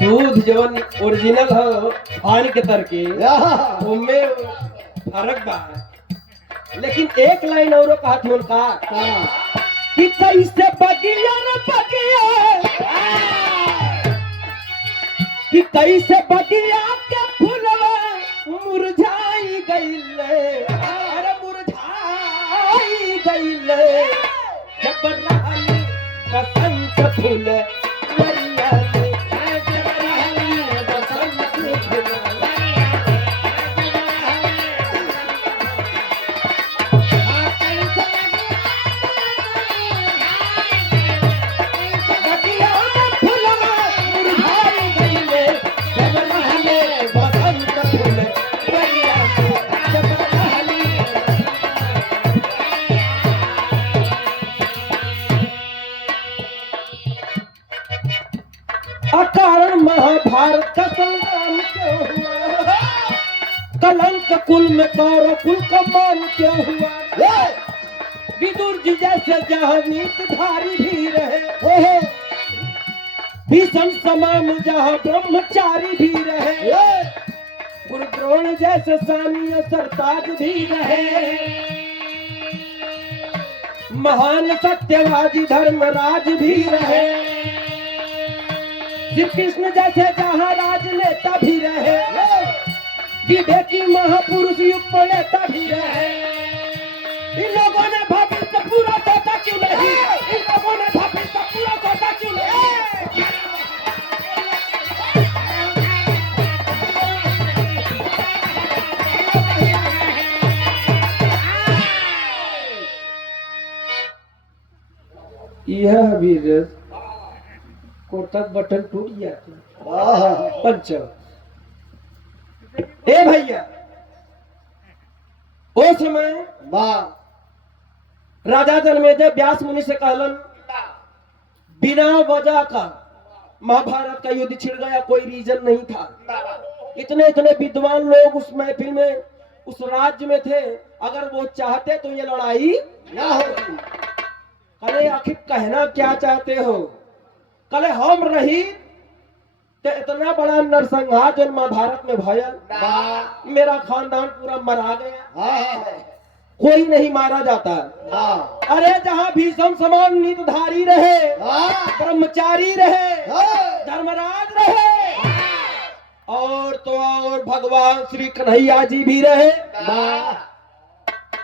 दूध जवन ओरिजिनल हो फान के तर के उनमें फर्क बा, लेकिन एक लाइन और कहा थी उनका कि कैसे बगिया न बगिया, कि कैसे बगिया के फूलवा मुरझाई गईले, अरे मुरझाई गईले, जब रहली बसंत फूल वरिया में, जब रहली बसंत फूल। अकारण महाभारत का संग्राम क्यों हुआ, कलंक कुल में कौरव कुल का मान क्यों हुआ, विदुर जी जैसे जहाँ नीतधारी भी रहे, भीषण समाम जहाँ ब्रह्मचारी भी रहे, गुरु द्रोण जैसे सानी सरताज भी रहे, महान सत्यवादी धर्मराज भी रहे, श्री कृष्ण जैसे जहाँ राजनेता भी रहे, विवेकी महापुरुष युग नेता भी रहे। इन लोगों ने भविष्य पूरा सोचा क्यों नहीं, इन लोगों ने भविष्य पूरा सोचा क्यों नहीं? यह वीर कुर्ता बटन टूट गया था। पंचर ए भैया ओ समय राजा जन्मेजय व्यास मुनि से कहलन बिना वजह का महाभारत का युद्ध छिड़ गया, कोई रीजन नहीं था। इतने इतने विद्वान लोग उस महफिल में उस राज्य में थे, अगर वो चाहते तो ये लड़ाई ना होती। कले आखिर कहना क्या चाहते हो? कले हम रही तो इतना बड़ा नरसंहार जो महाभारत में भयल, मेरा खानदान पूरा मरा गया, कोई नहीं मारा जाता। अरे जहाँ भीषम समान नीतिधारी रहे, ब्रह्मचारी रहे, धर्मराज रहे, और तो और भगवान श्री कन्हैया जी भी रहे।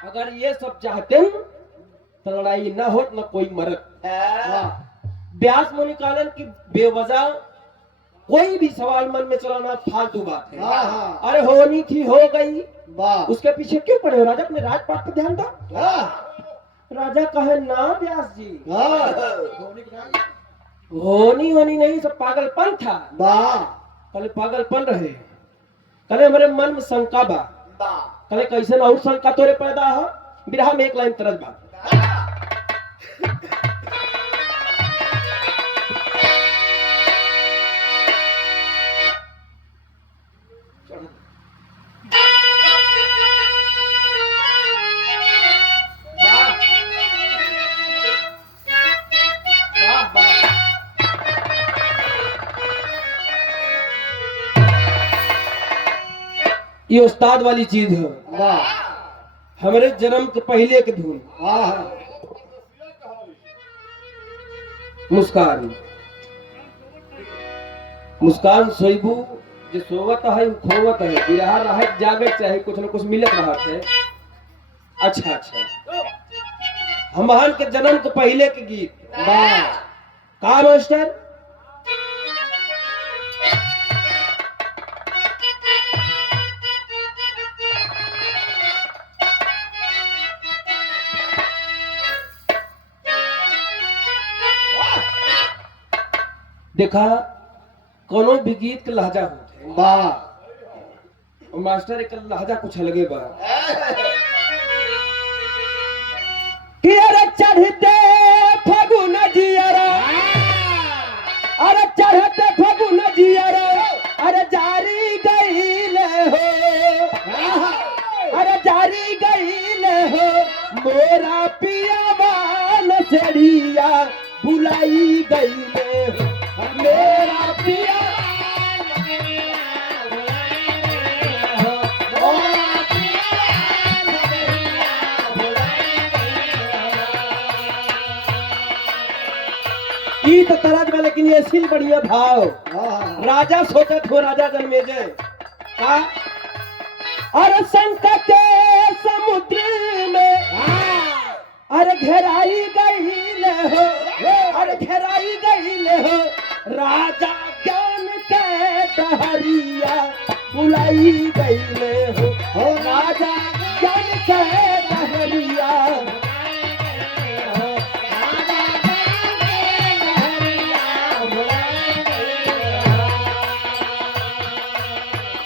अगर ये सब चाहते तो लड़ाई न हो न कोई मरत। व्यास मुनि कालन की बेवजह कोई भी सवाल मन में चलाना फालतू बात है। अरे होनी थी हो गई, उसके पीछे क्यों पड़े हो? राजा अपने राजपाट पर ध्यान दो। राजा कहे ना व्यास जी, होनी नहीं, सब पागलपन था। कल पागलपन रहे, कले हमारे मन में शंका बा, कले कैसे ना और शंका तोरे पैदा हो। बिरहा में एक लाइन तरस बा, ये उस्ताद वाली चीज है, हमारे जन्म के पहले के धुन। मुस्कान सोईबू जो सोवत है खोवत है, बिरहा रहे जागे चाहे कुछ न कुछ मिलत रहा है। अच्छा हमारे के जन्म के पहले के गीत का मास्टर? देखा कोनो भी गीत के लहजा होते और मास्टर एक लहजा कुछ अलगे बा। चढ़ते फगुन जियरा, अरे चढ़ते फगुन जियरा, अरे जारी गईले हो, अरे जारी गईले हो, मोरा पिया नसड़िया बुलाई गईले हो, मेरा पिया तो तरज में, लेकिन ये सिल बढ़िया भाव। राजा सोचत हो राजा जन्मेजय का, अरे संकट के समुद्र में अरे घेराई गई हो, अरे घेराई गई हो, राजा ज्ञान के डहरिया बुलाई गई हो, राजा ज्ञान के डहरिया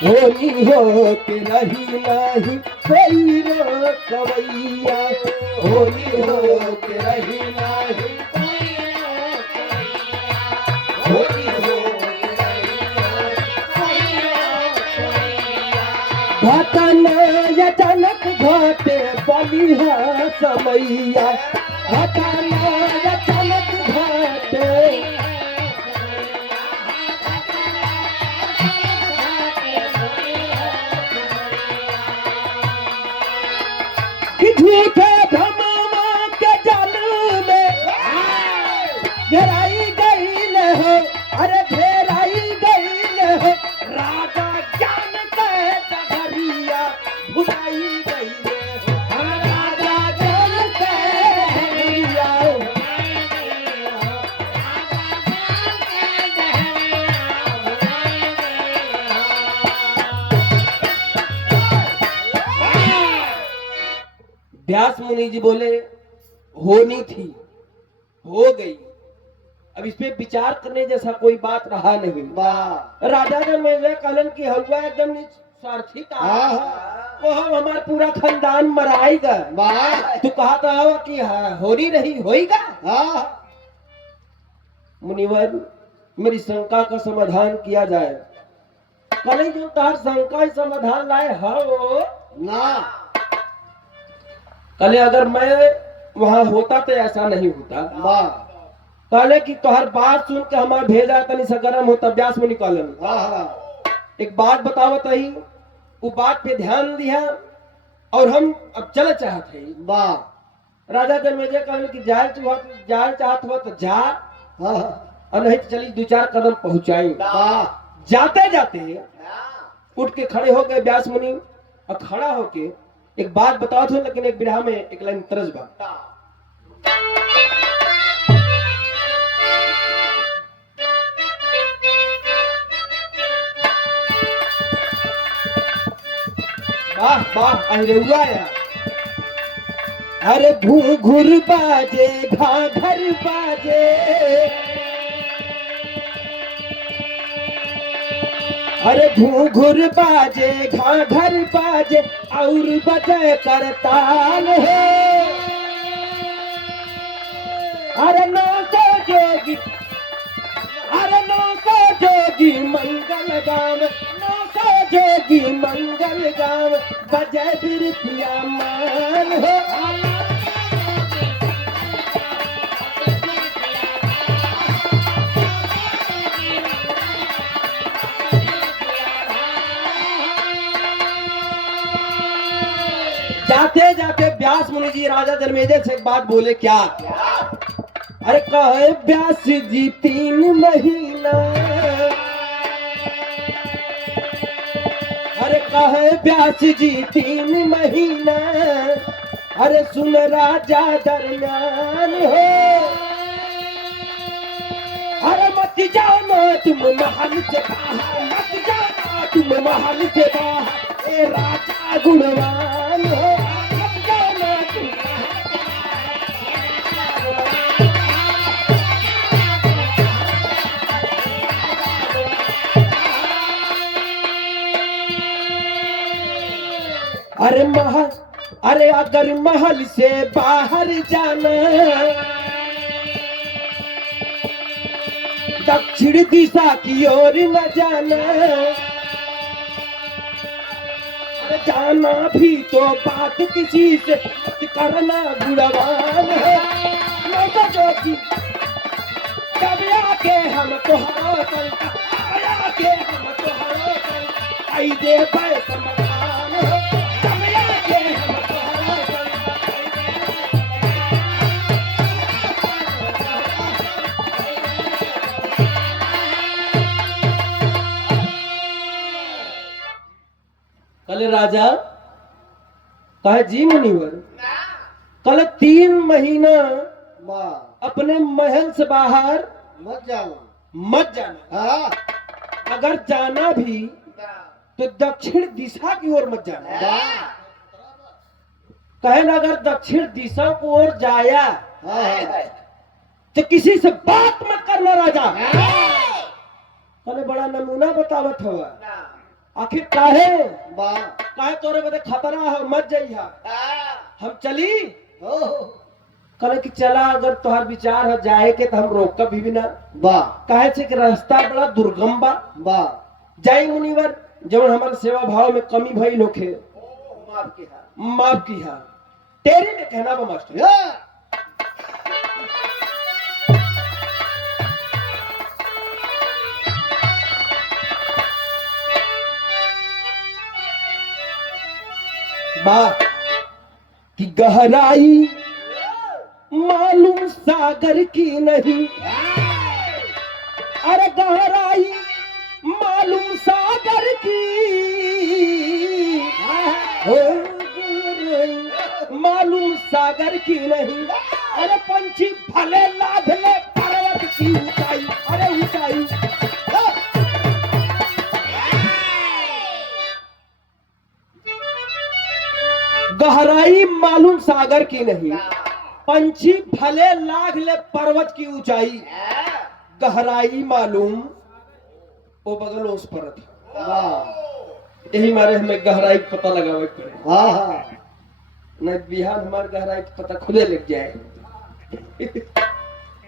होनी हो के रही नहीं कोई रोकवैया, होनी हो के रही नहीं कोई रोकवैया, होनी हो के रही नहीं कोई रोकवैया, घटन अचानक घटे बलिहा समैया, घटन अचानक घटे झूठे भ्रमवा के जल में घेराई गई हो, अरे घेराई गई हो, राजा ज्ञान के डहरिया भुलाई गई हो, राजा ज्ञान के डहरिया व्यास मुनि जी बोले होनी थी हो गई। अब इस पे विचार करने जैसा कोई बात रहा नहीं। वाह राजा जन में कहलन की हुआ एकदम स्वार्थी का हाँ हाँ वो हम हमारा पूरा खानदान मराएगा। वाह तू कहा था कि हो रही नहीं होएगा। हाँ मुनिवर मेरी शंका का समाधान किया जाए। कल जो तार शंका ही समाधान लाए हो ना कल अगर मैं वहां होता तो ऐसा नहीं होता। वाह कहले कि तोहर बात सुन के हमार भेजा तनी सा गरम होता व्यास में निकालन। हाँ हाँ एक बात बतावत ही वो बात पे ध्यान दिया और हम अब चल चाहत है। वाह राजा जनमेजय कहले कि जाए चाहत हुआ तो जा हाँ और नहीं तो चली 2-4 कदम पहुंचाई। वाह जाते जाते उठ के खड़े हो गए व्यास मुनि और खड़ा होके एक बात बताओ थे लेकिन एक बिरहा में एक लाइन तरज बा। वाह वाह अहिरुआ यार। अरे घूर बाजे घाघर बाजे अरे घूर बाजे घाघर बाजे और बजे करताल है। अरे नौको जोगी अरे नौको जोगी मंगल गाँव नौको जोगी मंगल गाँव बजे बिरतिया मान हो। जाते जाते व्यास मुनि जी राजा जनमेजय से एक बात बोले क्या। अरे कहे व्यास जी 3 महीना अरे कहे व्यास जी 3 महीना अरे सुन राजा दरम्यान हो। अरे मत जाना तुम महल से बाहर मत जाना तुम महल से बाहर ए राजा गुणवान हो। मत जाना तुम अरे अगर महल से बाहर जाना दक्षिण दिशा की ओर न जाना। अरे जाना भी तो बात किसी से मत करना गुणवान है। नौका जोगी कब आके हम तुहारो संता आके हम तुहारो संता आई दे भाई समाधान हो। कब आके हम तुहारो संता आई दे कल राजा कहे जी मुनिवर कल 3 महीना वाह अपने महल से बाहर मत जाना मत जाना। हाँ अगर जाना भी तो दक्षिण दिशा की ओर मत जाना। वाह कहे ना अगर दक्षिण दिशा को ओर जाया हाँ तो किसी से बात मत करना राजा। कल बड़ा नमूना बतावत हुआ आखिर काहे वाह काहे तोरे बदे खतरा है मत जाइया हम चली। हो कल कि चला अगर तोहर विचार है जाए के तो हम रोक भी ना। वाह कहे छे कि रास्ता बड़ा दुर्गम बा वाह जाई मुनिवर जब हमारे सेवा भाव में कमी भइल होखे माफ किया तेरे में कहना बा मास्टर। वाह कि गहराई मालूम सागर की नहीं। अरे गहराई मालूम सागर की हो गहराई मालूम सागर की नहीं। अरे पंछी भले लाभ ले पर्वत की ऊंचाई अरे ऊंचाई गहराई मालूम सागर की नहीं। पंछी भले लाख ले पर्वत की ऊंचाई, गहराई मालूम वो बगल उस पर था। यही मारे हमें गहराई का पता लगावे पड़े। हाँ हाँ न बिहार हमारे गहराई का पता खुदे लग जाए।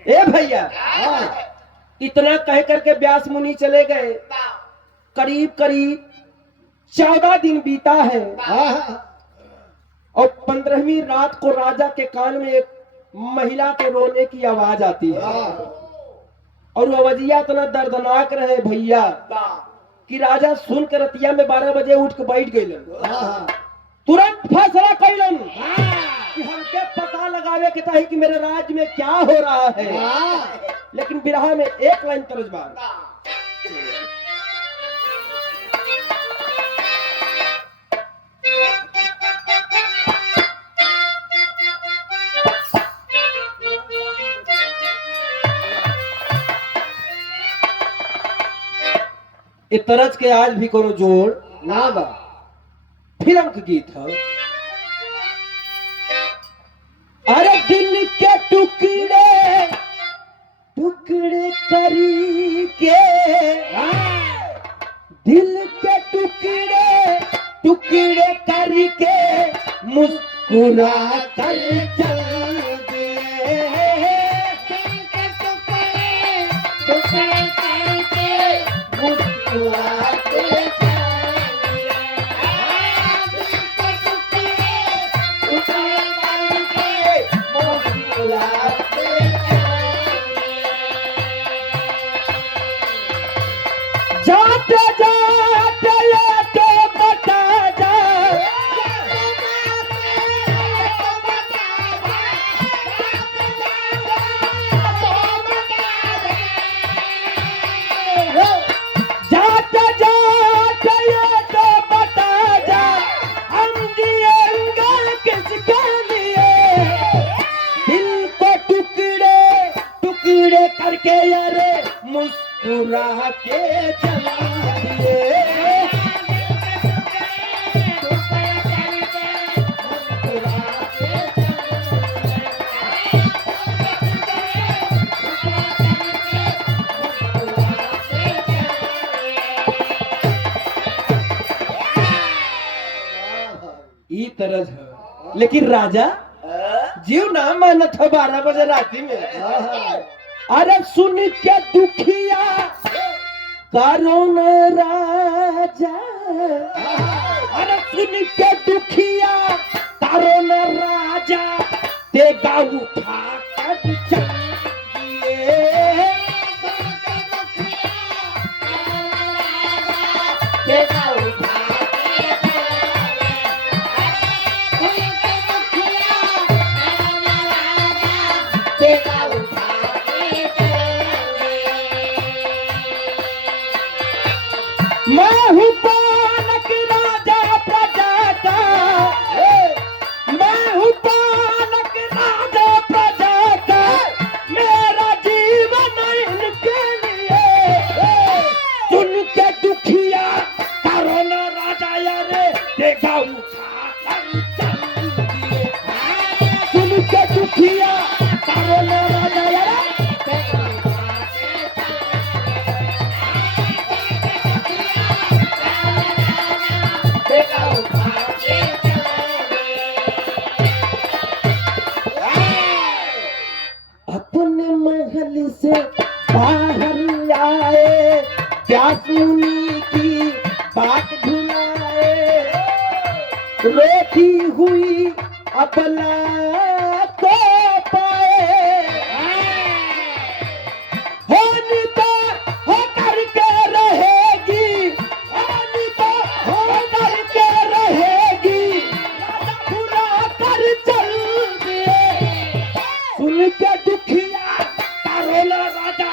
ए भैया, इतना कह करके व्यास मुनि चले गए। करीब करीब 14 दिन बीता है और 15वीं रात को राजा के कान में एक महिला के रोने की आवाज आती है और वो अवजिया इतना दर्दनाक रहे भैया कि राजा सुन के रतिया में 12 बजे उठ के बैठ गए। तुरंत फैसला कैलन कि हमके पता लगावे के चाहिए कि मेरे राज्य में क्या हो रहा है। लेकिन बिरहा में एक लाइन तर्जबा, ये तरज के आज भी कोनो जोड़ ना बा। फिल्म के गीत है। अरे दिल के टुकड़े टुकड़े करी के, दिल के टुकड़े टुकड़े करी के मुस्कुरा कर चल दे। जाते जाते ये तो बता जा, जाते जाते ये तो बता जा, हम जिएंगे किसके लिए। दिल को टुकड़े टुकड़े करके यारे मुस्कुरा के चला दिए। ई तरह है। लेकिन राजा जीव ना मानत है 12 बजे राती में। अरे सुन के दुखिया करुण राजा, अरे सुन के दुखिया करुण राजा देगा उठा कर चल दिए। देगा उठा मैं हूँ पानक राजा प्रजा का, मैं हूँ पानक राजा प्रजा का, मेरा जीवन इनके लिए। सुन के दुखिया करुण राजा यारे देगा उठा कर चल दिए। सुन के दुखिया करुण राजा यारे अपने महल से बाहर आए, व्यास मुनि की बात भुलाए। रोती हुई अपना को पाए, होनी तो हो करके रहेगी, होनी तो हो करके रहेगी, पूरा कर चल दिए। सुन के दुखिया करुण राजा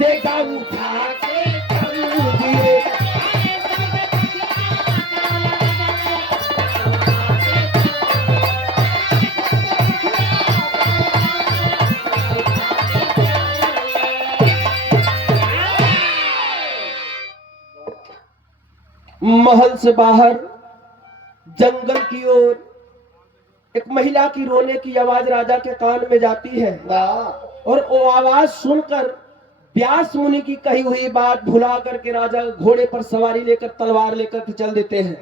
देगा उठा के चल दिए। महल से बाहर जंगल की ओर एक महिला की रोने की आवाज राजा के कान में जाती है और वो आवाज सुनकर व्यास मुनि की कही हुई बात भुला करके राजा घोड़े पर सवारी लेकर तलवार लेकर के चल देते हैं।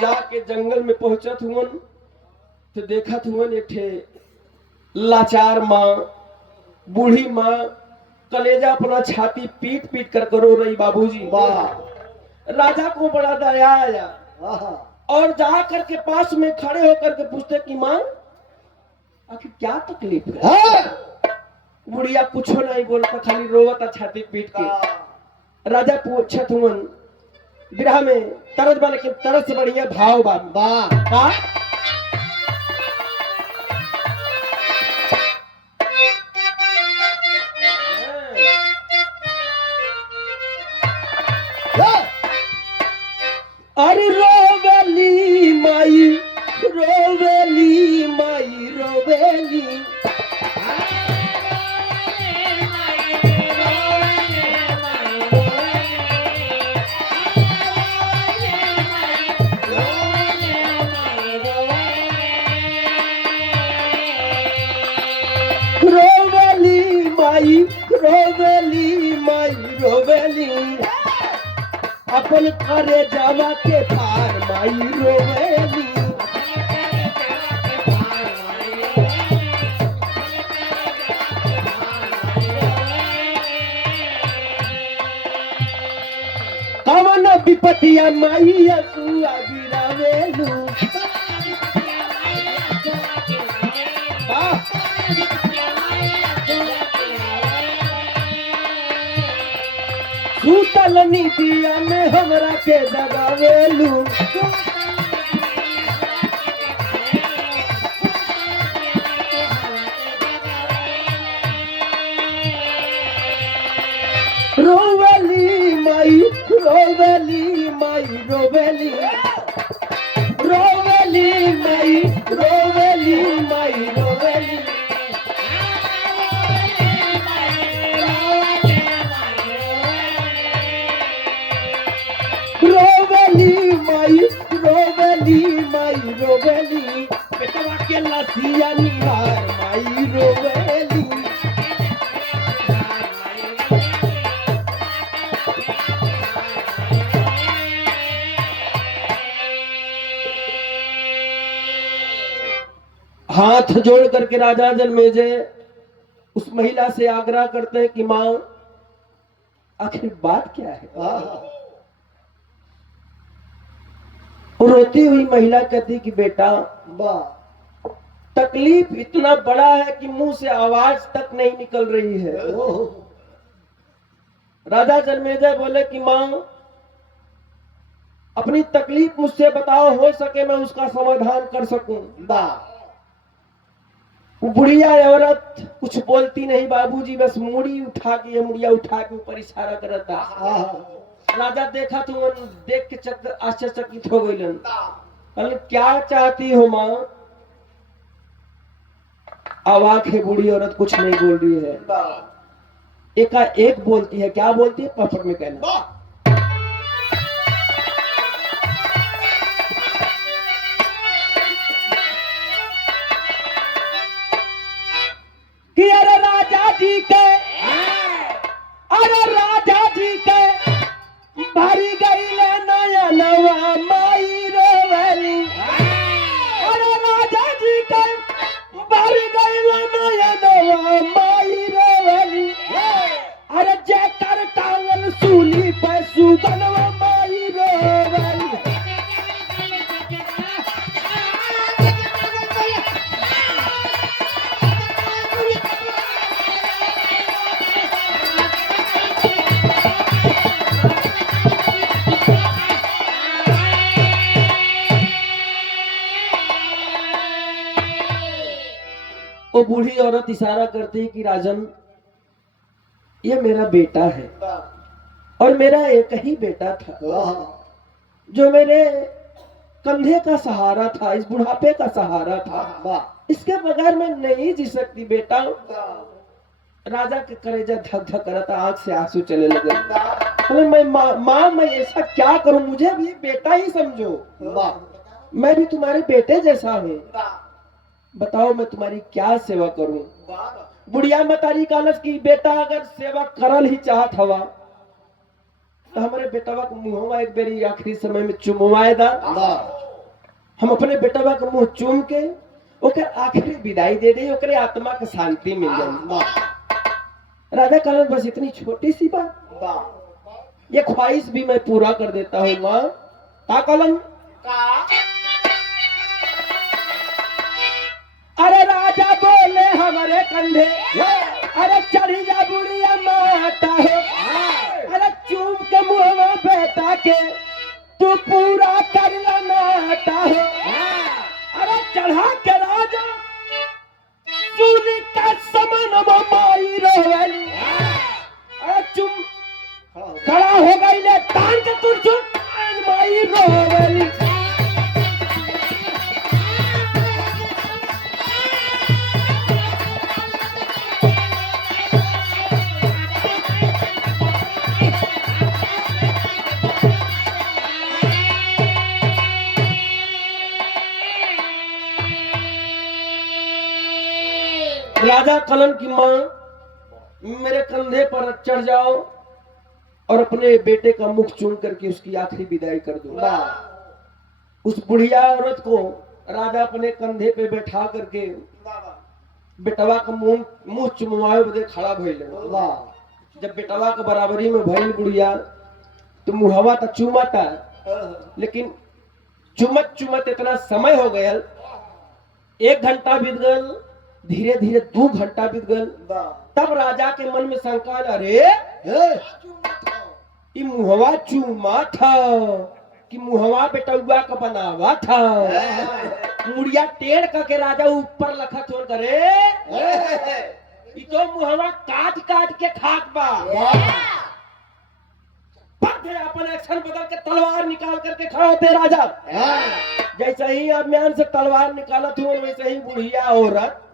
जाके जंगल में पहुंचत हुवन तो देखत हुवन एक ठे लाचार माँ, बूढ़ी माँ कलेजा अपना छाती पीट पीट कर रो रही। बाबूजी राजा को बड़ा दया आया और जा करके पास में खड़े होकर के पूछते कि माँ आखिर क्या तकलीफ है? बुढ़िया कुछ नहीं बोलता, खाली रोवता छाती पीट के। राजा पूछत हुवन बिरहा में तरस बा, लेकिन तरस से बढ़िया भाव बा। अरे रोवेली माई, रोवेली माई, रोवेली रोवेली माई, रोवेली माई, रोवेली अपन करे जावा के पार माई रोवेली। कवन विपतिया माई असुआ गिरावेलू। सूतल नीतिया में हमरा के जगावेलू। रोवेली माई, रोवेली माई, रोवेली रोवेली माई, रोवेली माई, रोवेली रोवेली माई, रोवेली माई, रोवेली बेटवा के लसिया निहार माई रोवेली। हाथ जोड़ करके राजा जनमेजय उस महिला से आग्रह करते हैं कि मां आखिर बात क्या है? रोती हुई महिला कहती कि बेटा तकलीफ इतना बड़ा है कि मुंह से आवाज तक नहीं निकल रही है। राजा जनमेजय बोले कि मां अपनी तकलीफ मुझसे बताओ, हो सके मैं उसका समाधान कर सकूं। बुढ़िया औरत कुछ बोलती नहीं बाबूजी, बस मुड़िया उठा के ऊपर इशारा करता। राजा देखा तो देख के आश्चर्यचकित हो गई। क्या चाहती हो माँ? अवाक है बूढ़ी औरत, कुछ नहीं बोल रही है। एक बोलती है। क्या बोलती है? पफर में कहना कि अरे राजा जी के, अरे राजा जी के भरी गई नया नवा माई रोवेली। अरे राजा जी के भरी गई नया नवा माई रोवेली। अरे जेकर टांगल सूली पे सुगनवा माई रोवेली। वो बूढ़ी औरत इशारा करती है कि राजन ये मेरा बेटा है और मेरा एक ही बेटा था जो मेरे कंधे का सहारा था, इस बुढ़ापे का सहारा था। इसके बगैर मैं नहीं जी सकती बेटा। राजा के कलेजा धक धक करता, आंख से आंसू चले लगे। तो मैं माँ मैं ऐसा क्या करूं? मुझे भी बेटा ही समझो, मैं भी तुम्हारे बेटे जैसा हूँ। बताओ मैं तुम्हारी क्या सेवा करूं। वाह बुढ़िया मतारी कालस की बेटा अगर सेवा करल ही चाहत हवा तो हमारे बेटवा के मुंहवा एक बेरी आखिरी समय में चुमवाए दा। हम अपने बेटवा के मुंह चूम के ओकर आखिरी विदाई दे दे, ओकरे आत्मा के शांति मिल जाए। राधा कलन बस इतनी छोटी सी बात, वाह ये ख्वाहिश भी मैं पूरा कर देता हूँ माँ। का कलन? का अरे राजा बोले हमारे कंधे, अरे चढ़ी जा बुढ़िया माता हो, अरे चूम के मुंहवा बेटा के तू पूरा कर नाता हो। अरे चढ़ा के राजा चूली का समन माई रोवली, अरे चुम खड़ा हो गई ले तान के तुर चुन माई रोवली। राजा कलन की माँ मेरे कंधे पर चढ़ जाओ और अपने बेटे का मुख चूम करके उसकी आखिरी विदाई कर दो। उस बुढ़िया औरत को राजा अपने कंधे पे बैठा करके बेटवा का मुंह चुमवाए बदे खड़ा भइल। जब बेटवा के बराबरी में भइल बुढ़िया तो मुहवा तो चूमता, लेकिन चुमत चुमत इतना समय हो गया, 1 घंटा बीत गल, धीरे धीरे 2 घंटा बीत गल। तब राजा के मन में शंका, अरे ई मुहवा चूमा था कि मुहवा बेटुआ का बनावा था। मुड़िया टेढ़ करके राजा ऊपर लखत हो, करे ई तो मुहवा काट काट के खाक बा। पग अपन एक्शन बदल के तलवार निकाल करके खड़ा होते राजा। जैसे ही अभियान से तलवार निकालत हुए वैसे ही बुढ़िया औरत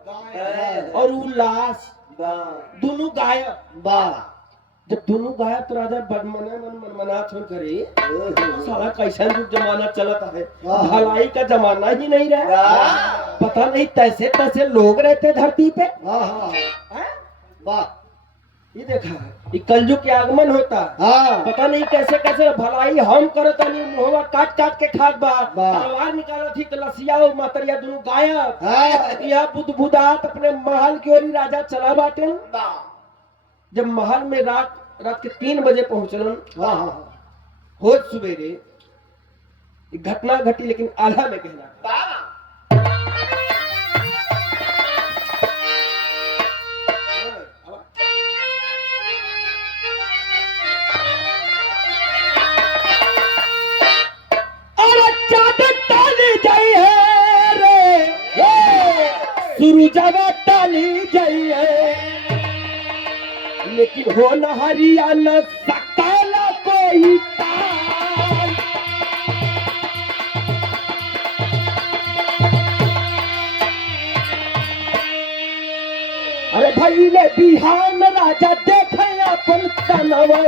और वो लाश दोनों गायब। जब दोनों गायब तो राजा मनमना छोड़ करे, साला कैसा युग जमाना चलता है, भलाई का जमाना ही नहीं रहा। पता नहीं तैसे तैसे लोग रहते धरती पे। ये देखा ये कलयुग के आगमन होता, पता नहीं कैसे कैसे भलाई हम करत नहीं, मुहवा काट काट के खाक बा। तलवार निकाला थी तो लसिया और मतरिया दोनों गायब। यह बुदबुदात अपने महल की ओर राजा चला बाटे। जब महल में रात के 3 बजे पहुंचलन, होत सुबेरे घटना घटी, लेकिन आधा में कहना। सूरजवा टाली जाइए, लेकिन हो न हरियाणा सकाला कोई ताल। अरे भाई ले बिहान राजा देखे अपन तनवा,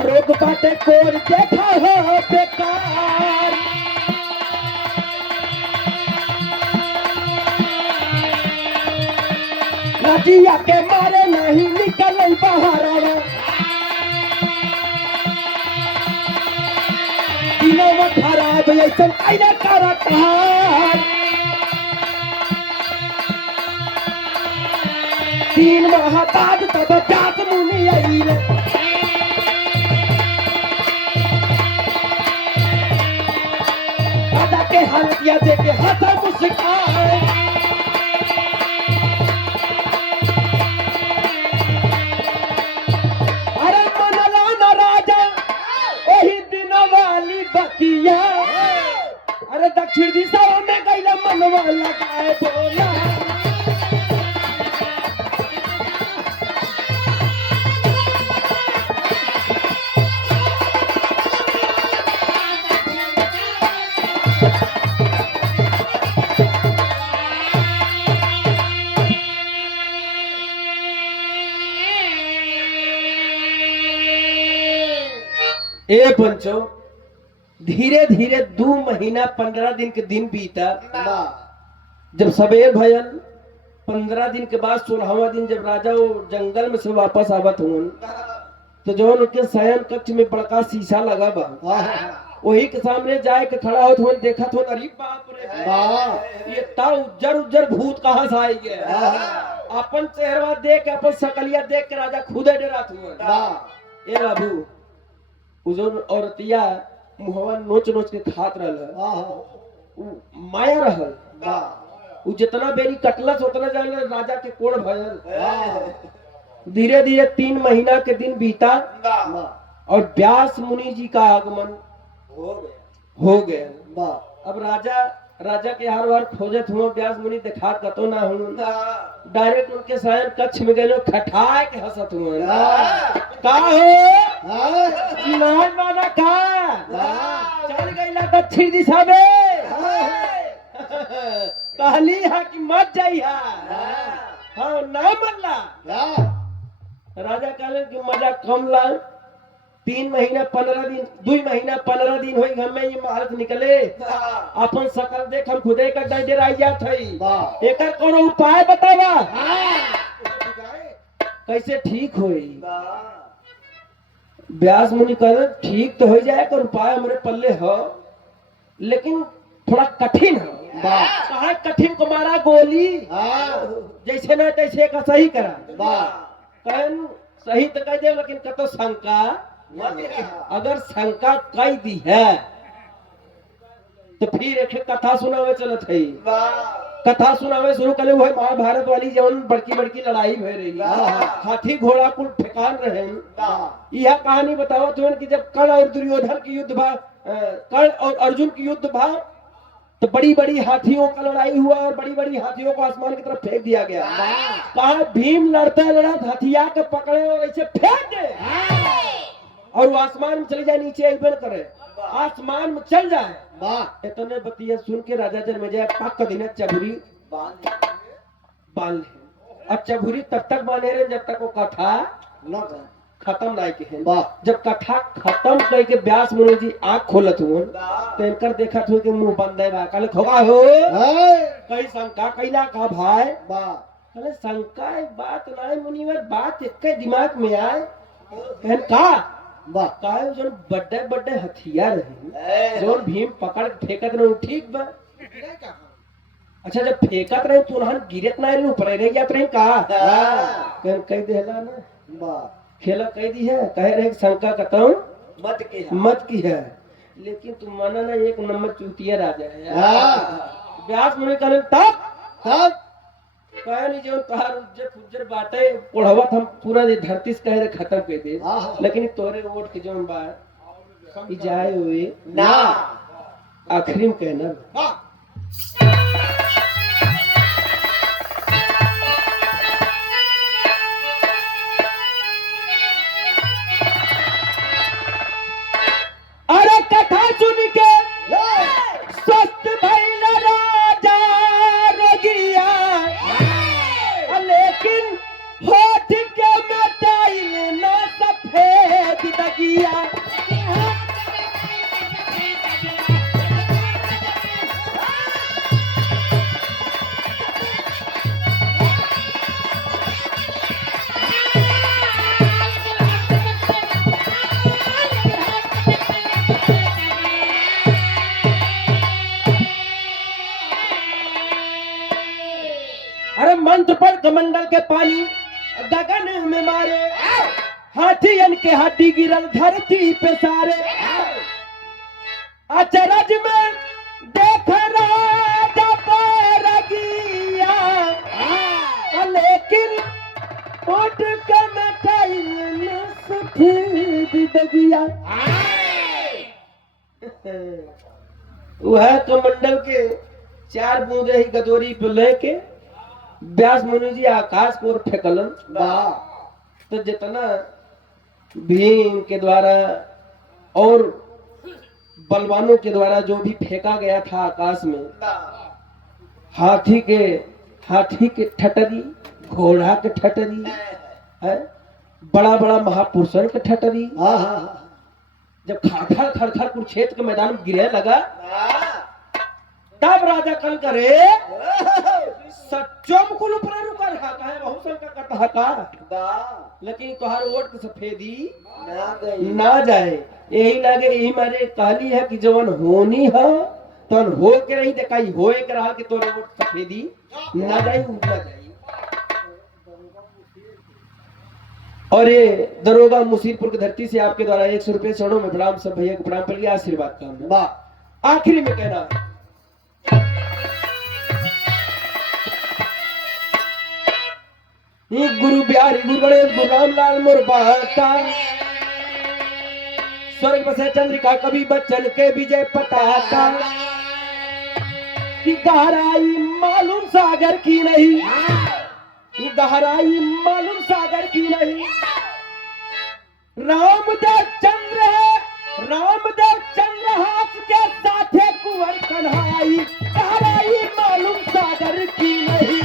रोग बाटे कोर देखा हो बेकार। नदिया के मारे नहीं निकल बाहर, दिनों खराब ऐसा कैसे करता है। 3 माह बाद तब व्यास मुनि आई के हल्दिया दे के हंसा मुस्काए। अरे मनला न राजा वही दिन वाली बतिया, अरे दक्षिण दिशा में गईला मनवा लगाए बोला। ए पंचो धीरे धीरे 2 महीना 15 दिन के दिन बीता। जब सवेर भयन 15 दिन के बाद 16वां दिन जब राजा वो जंगल में से वापस आवत हुन तो जो उनके शयन कक्ष में बड़का शीशा लगा बा, वही के सामने जाए के खड़ा होत हुन देखत हुन, अरे बाप रे बाप, ये ता उज्जर उज्जर भूत कहां से आई गया। अपन चेहरा देख के अपन शकलिया देख के राजा खुदे डरात हुन। ए बाबू उजोन औरतिया मुहवा नोच नोच के खात रहल, माया रहल, उ जितना बेरी कटलस उतना जाने राजा के कोड़ भयल। धीरे धीरे 3 महीना के दिन बीता और व्यास मुनि जी का आगमन हो गया। अब राजा के हर बार खोजत हुआ, व्यास मुनि देखा कतो ना हूं, डायरेक्ट उनके शयन कक्ष में गए, खटाए के हंसत हुआ। का हो नान माना का चल गईला दक्षिण दिशा में, कहली हा कि मत जाइहा, हाँ ना मनला। राजा कहले कि मजा कम ला, 2 महीना 15 दिन होई हमें ये महल से निकले, अपन सकल देख हम खुदे का डर आई जात हई। एकर कोनो उपाय बतावा कैसे ठीक होई। व्यास मुनि कहले ठीक तो हो जाए, कर उपाय हमरे पल्ले हो, लेकिन थोड़ा कठिन है। कहा कठिन को मारा गोली, जैसे ना तैसे का सही करा। कहन सही तो कह दे, लेकिन कतो शंका, अगर शंका कह दी है तो फिर एक कथा सुनावे चलत है। कथा सुनावे शुरू करे हुए महाभारत वाली जवन बड़की बड़की लड़ाई भय रही, हाथी घोड़ा कुल ठिकान रहे। यह कहानी बताओ तुम कि जब कर्ण और दुर्योधन की युद्ध भा, कर्ण और अर्जुन की युद्ध भा, तो बड़ी बड़ी हाथियों का लड़ाई हुआ और बड़ी बड़ी हाथियों को आसमान की तरफ फेंक दिया गया। कहा भीम लड़ता हथिया के पकड़े और ऐसे फेंक दे और वो आसमान में चले जाए, नीचे अइबे न करे, आसमान में चल जाए। इतने बतिया सुन के राजा जन में जाए पाक दिन चबुरी बांध ले। अब चबुरी तब तक बांधे रहे जब तक वो कथा खत्म नहीं के हैं। जब कथा खत्म करके व्यास मुनि जी आंख खोलत हुए तो इनकर देखत हुए कि मुंह बंद है। कहले खोगा हो कई शंका कैला का भाई, कहले शंका बात नहीं मुनिवर, बात एक दिमाग में आए। कहन का जो बड़े बड़े हथियार है जो भीम पकड़ फेंकत रहे ठीक बा। अच्छा जब फेंकत रहे तो उन्हन गिरत नहीं रहे, ऊपर रह जात रहे। का कह देला ना खेला कह दी है, कह रहे शंका कतौ मत की है, लेकिन तुम माना ना एक नंबर चूतिया राजा है। व्यास मुनि कहले तब कहे नहीं जो तहार उज्जर फुज्जर बाटे पढ़वत हम पूरा ये धरती से कहे खत्म कर दे, लेकिन तोरे वोट के जो बात जाए हुए ना आखिरी में कहना कथा सुन के स्वस्थ भइल राजा रोगिया, लेकिन होठ के मिटाइल न सफेद दगिया। मंत्र पर कमंडल के पानी गगन में मारे, हाथियन के हड्डी गिरल धरती पे सारे। अचरज में देख राजा पैरगिया, लेकिन उठ के मिटाई न सफेद दगिया। वह कमंडल के 4 बूंदे ही गदोरी पे लेके व्यास मुनि जी आकाश को फेंकलन। तो जितना भीम के द्वारा और बलवानों के द्वारा जो भी फेंका गया था आकाश में, हाथी के ठटरी, घोड़ा के ठटरी है, बड़ा बड़ा महापुरुषों के ठटरी, जब खड़खड़ खड़खड़ कुरुक्षेत्र के मैदान में गिरे लगा, तब राजा कल करे सच्चो मुकुल ऊपर रुका रहा है, बहुत शंका करता है का, लेकिन तुहार वोट के सफेदी ना जाए, यही लगे, यही मारे कहली है कि जवन होनी है तन हो के रही देखाई होए के रहा कि तोरे वोट सफेदी ना जाए, उठना जाए। और ये दरोगा मुसीरपुर की धरती से आपके द्वारा 100 रुपए चरणों में प्रणाम, सब भैया को प्रणाम कर लिया, आशीर्वाद का आखिरी में कहना गुरु बिहारी गुरु गणेश गुरु रामलाल मोर बाता, स्वर्ग बसे चंद्रिका कवि बच्चन के विजय पताका, कि गहराई मालूम सागर की नहीं, गहराई मालूम सागर की नहीं, रामदेव चंद्र है, रामदेव चंद्र हाथ के साथे कुंवर कन्हाई, गहराई मालूम सागर की नहीं।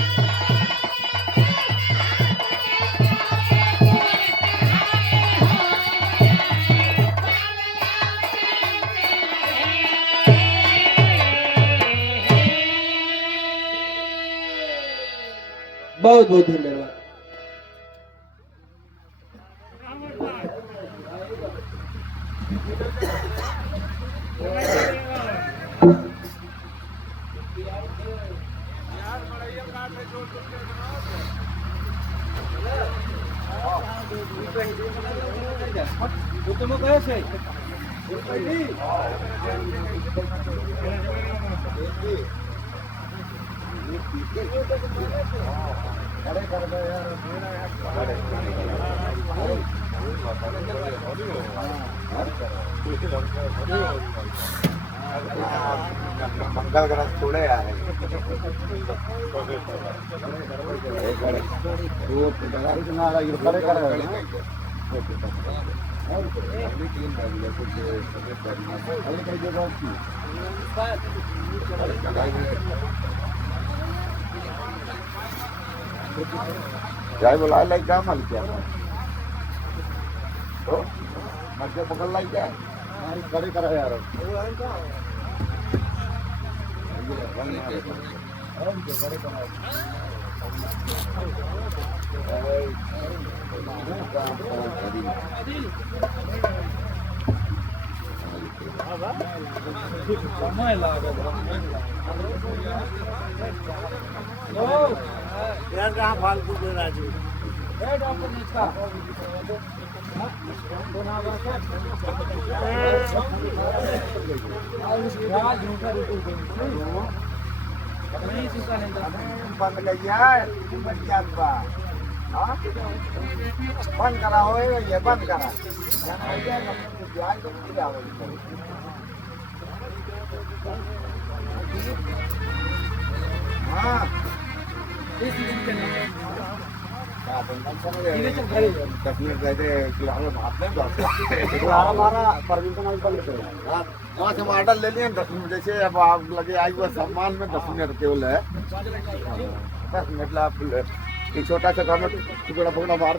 बहुत बहुत धन्यवाद। मंगल ग्रह थोड़े यार जाए बोला लाइक क्या माल क्या तो मध्य पकड़ लाई क्या करे करा यार यार कहाँ फालतू दे राजू बंद बंद करा हो ये बंद करा हाँ 10 मिनट रहते वहाँ से ऑर्डर ले लिए 10 मिनट जैसे अब आप लगे आई हुआ सामान में 10 मिनट केवल है 10 मिनट ला छोटा सा काम टुकड़ा फुकड़ा मार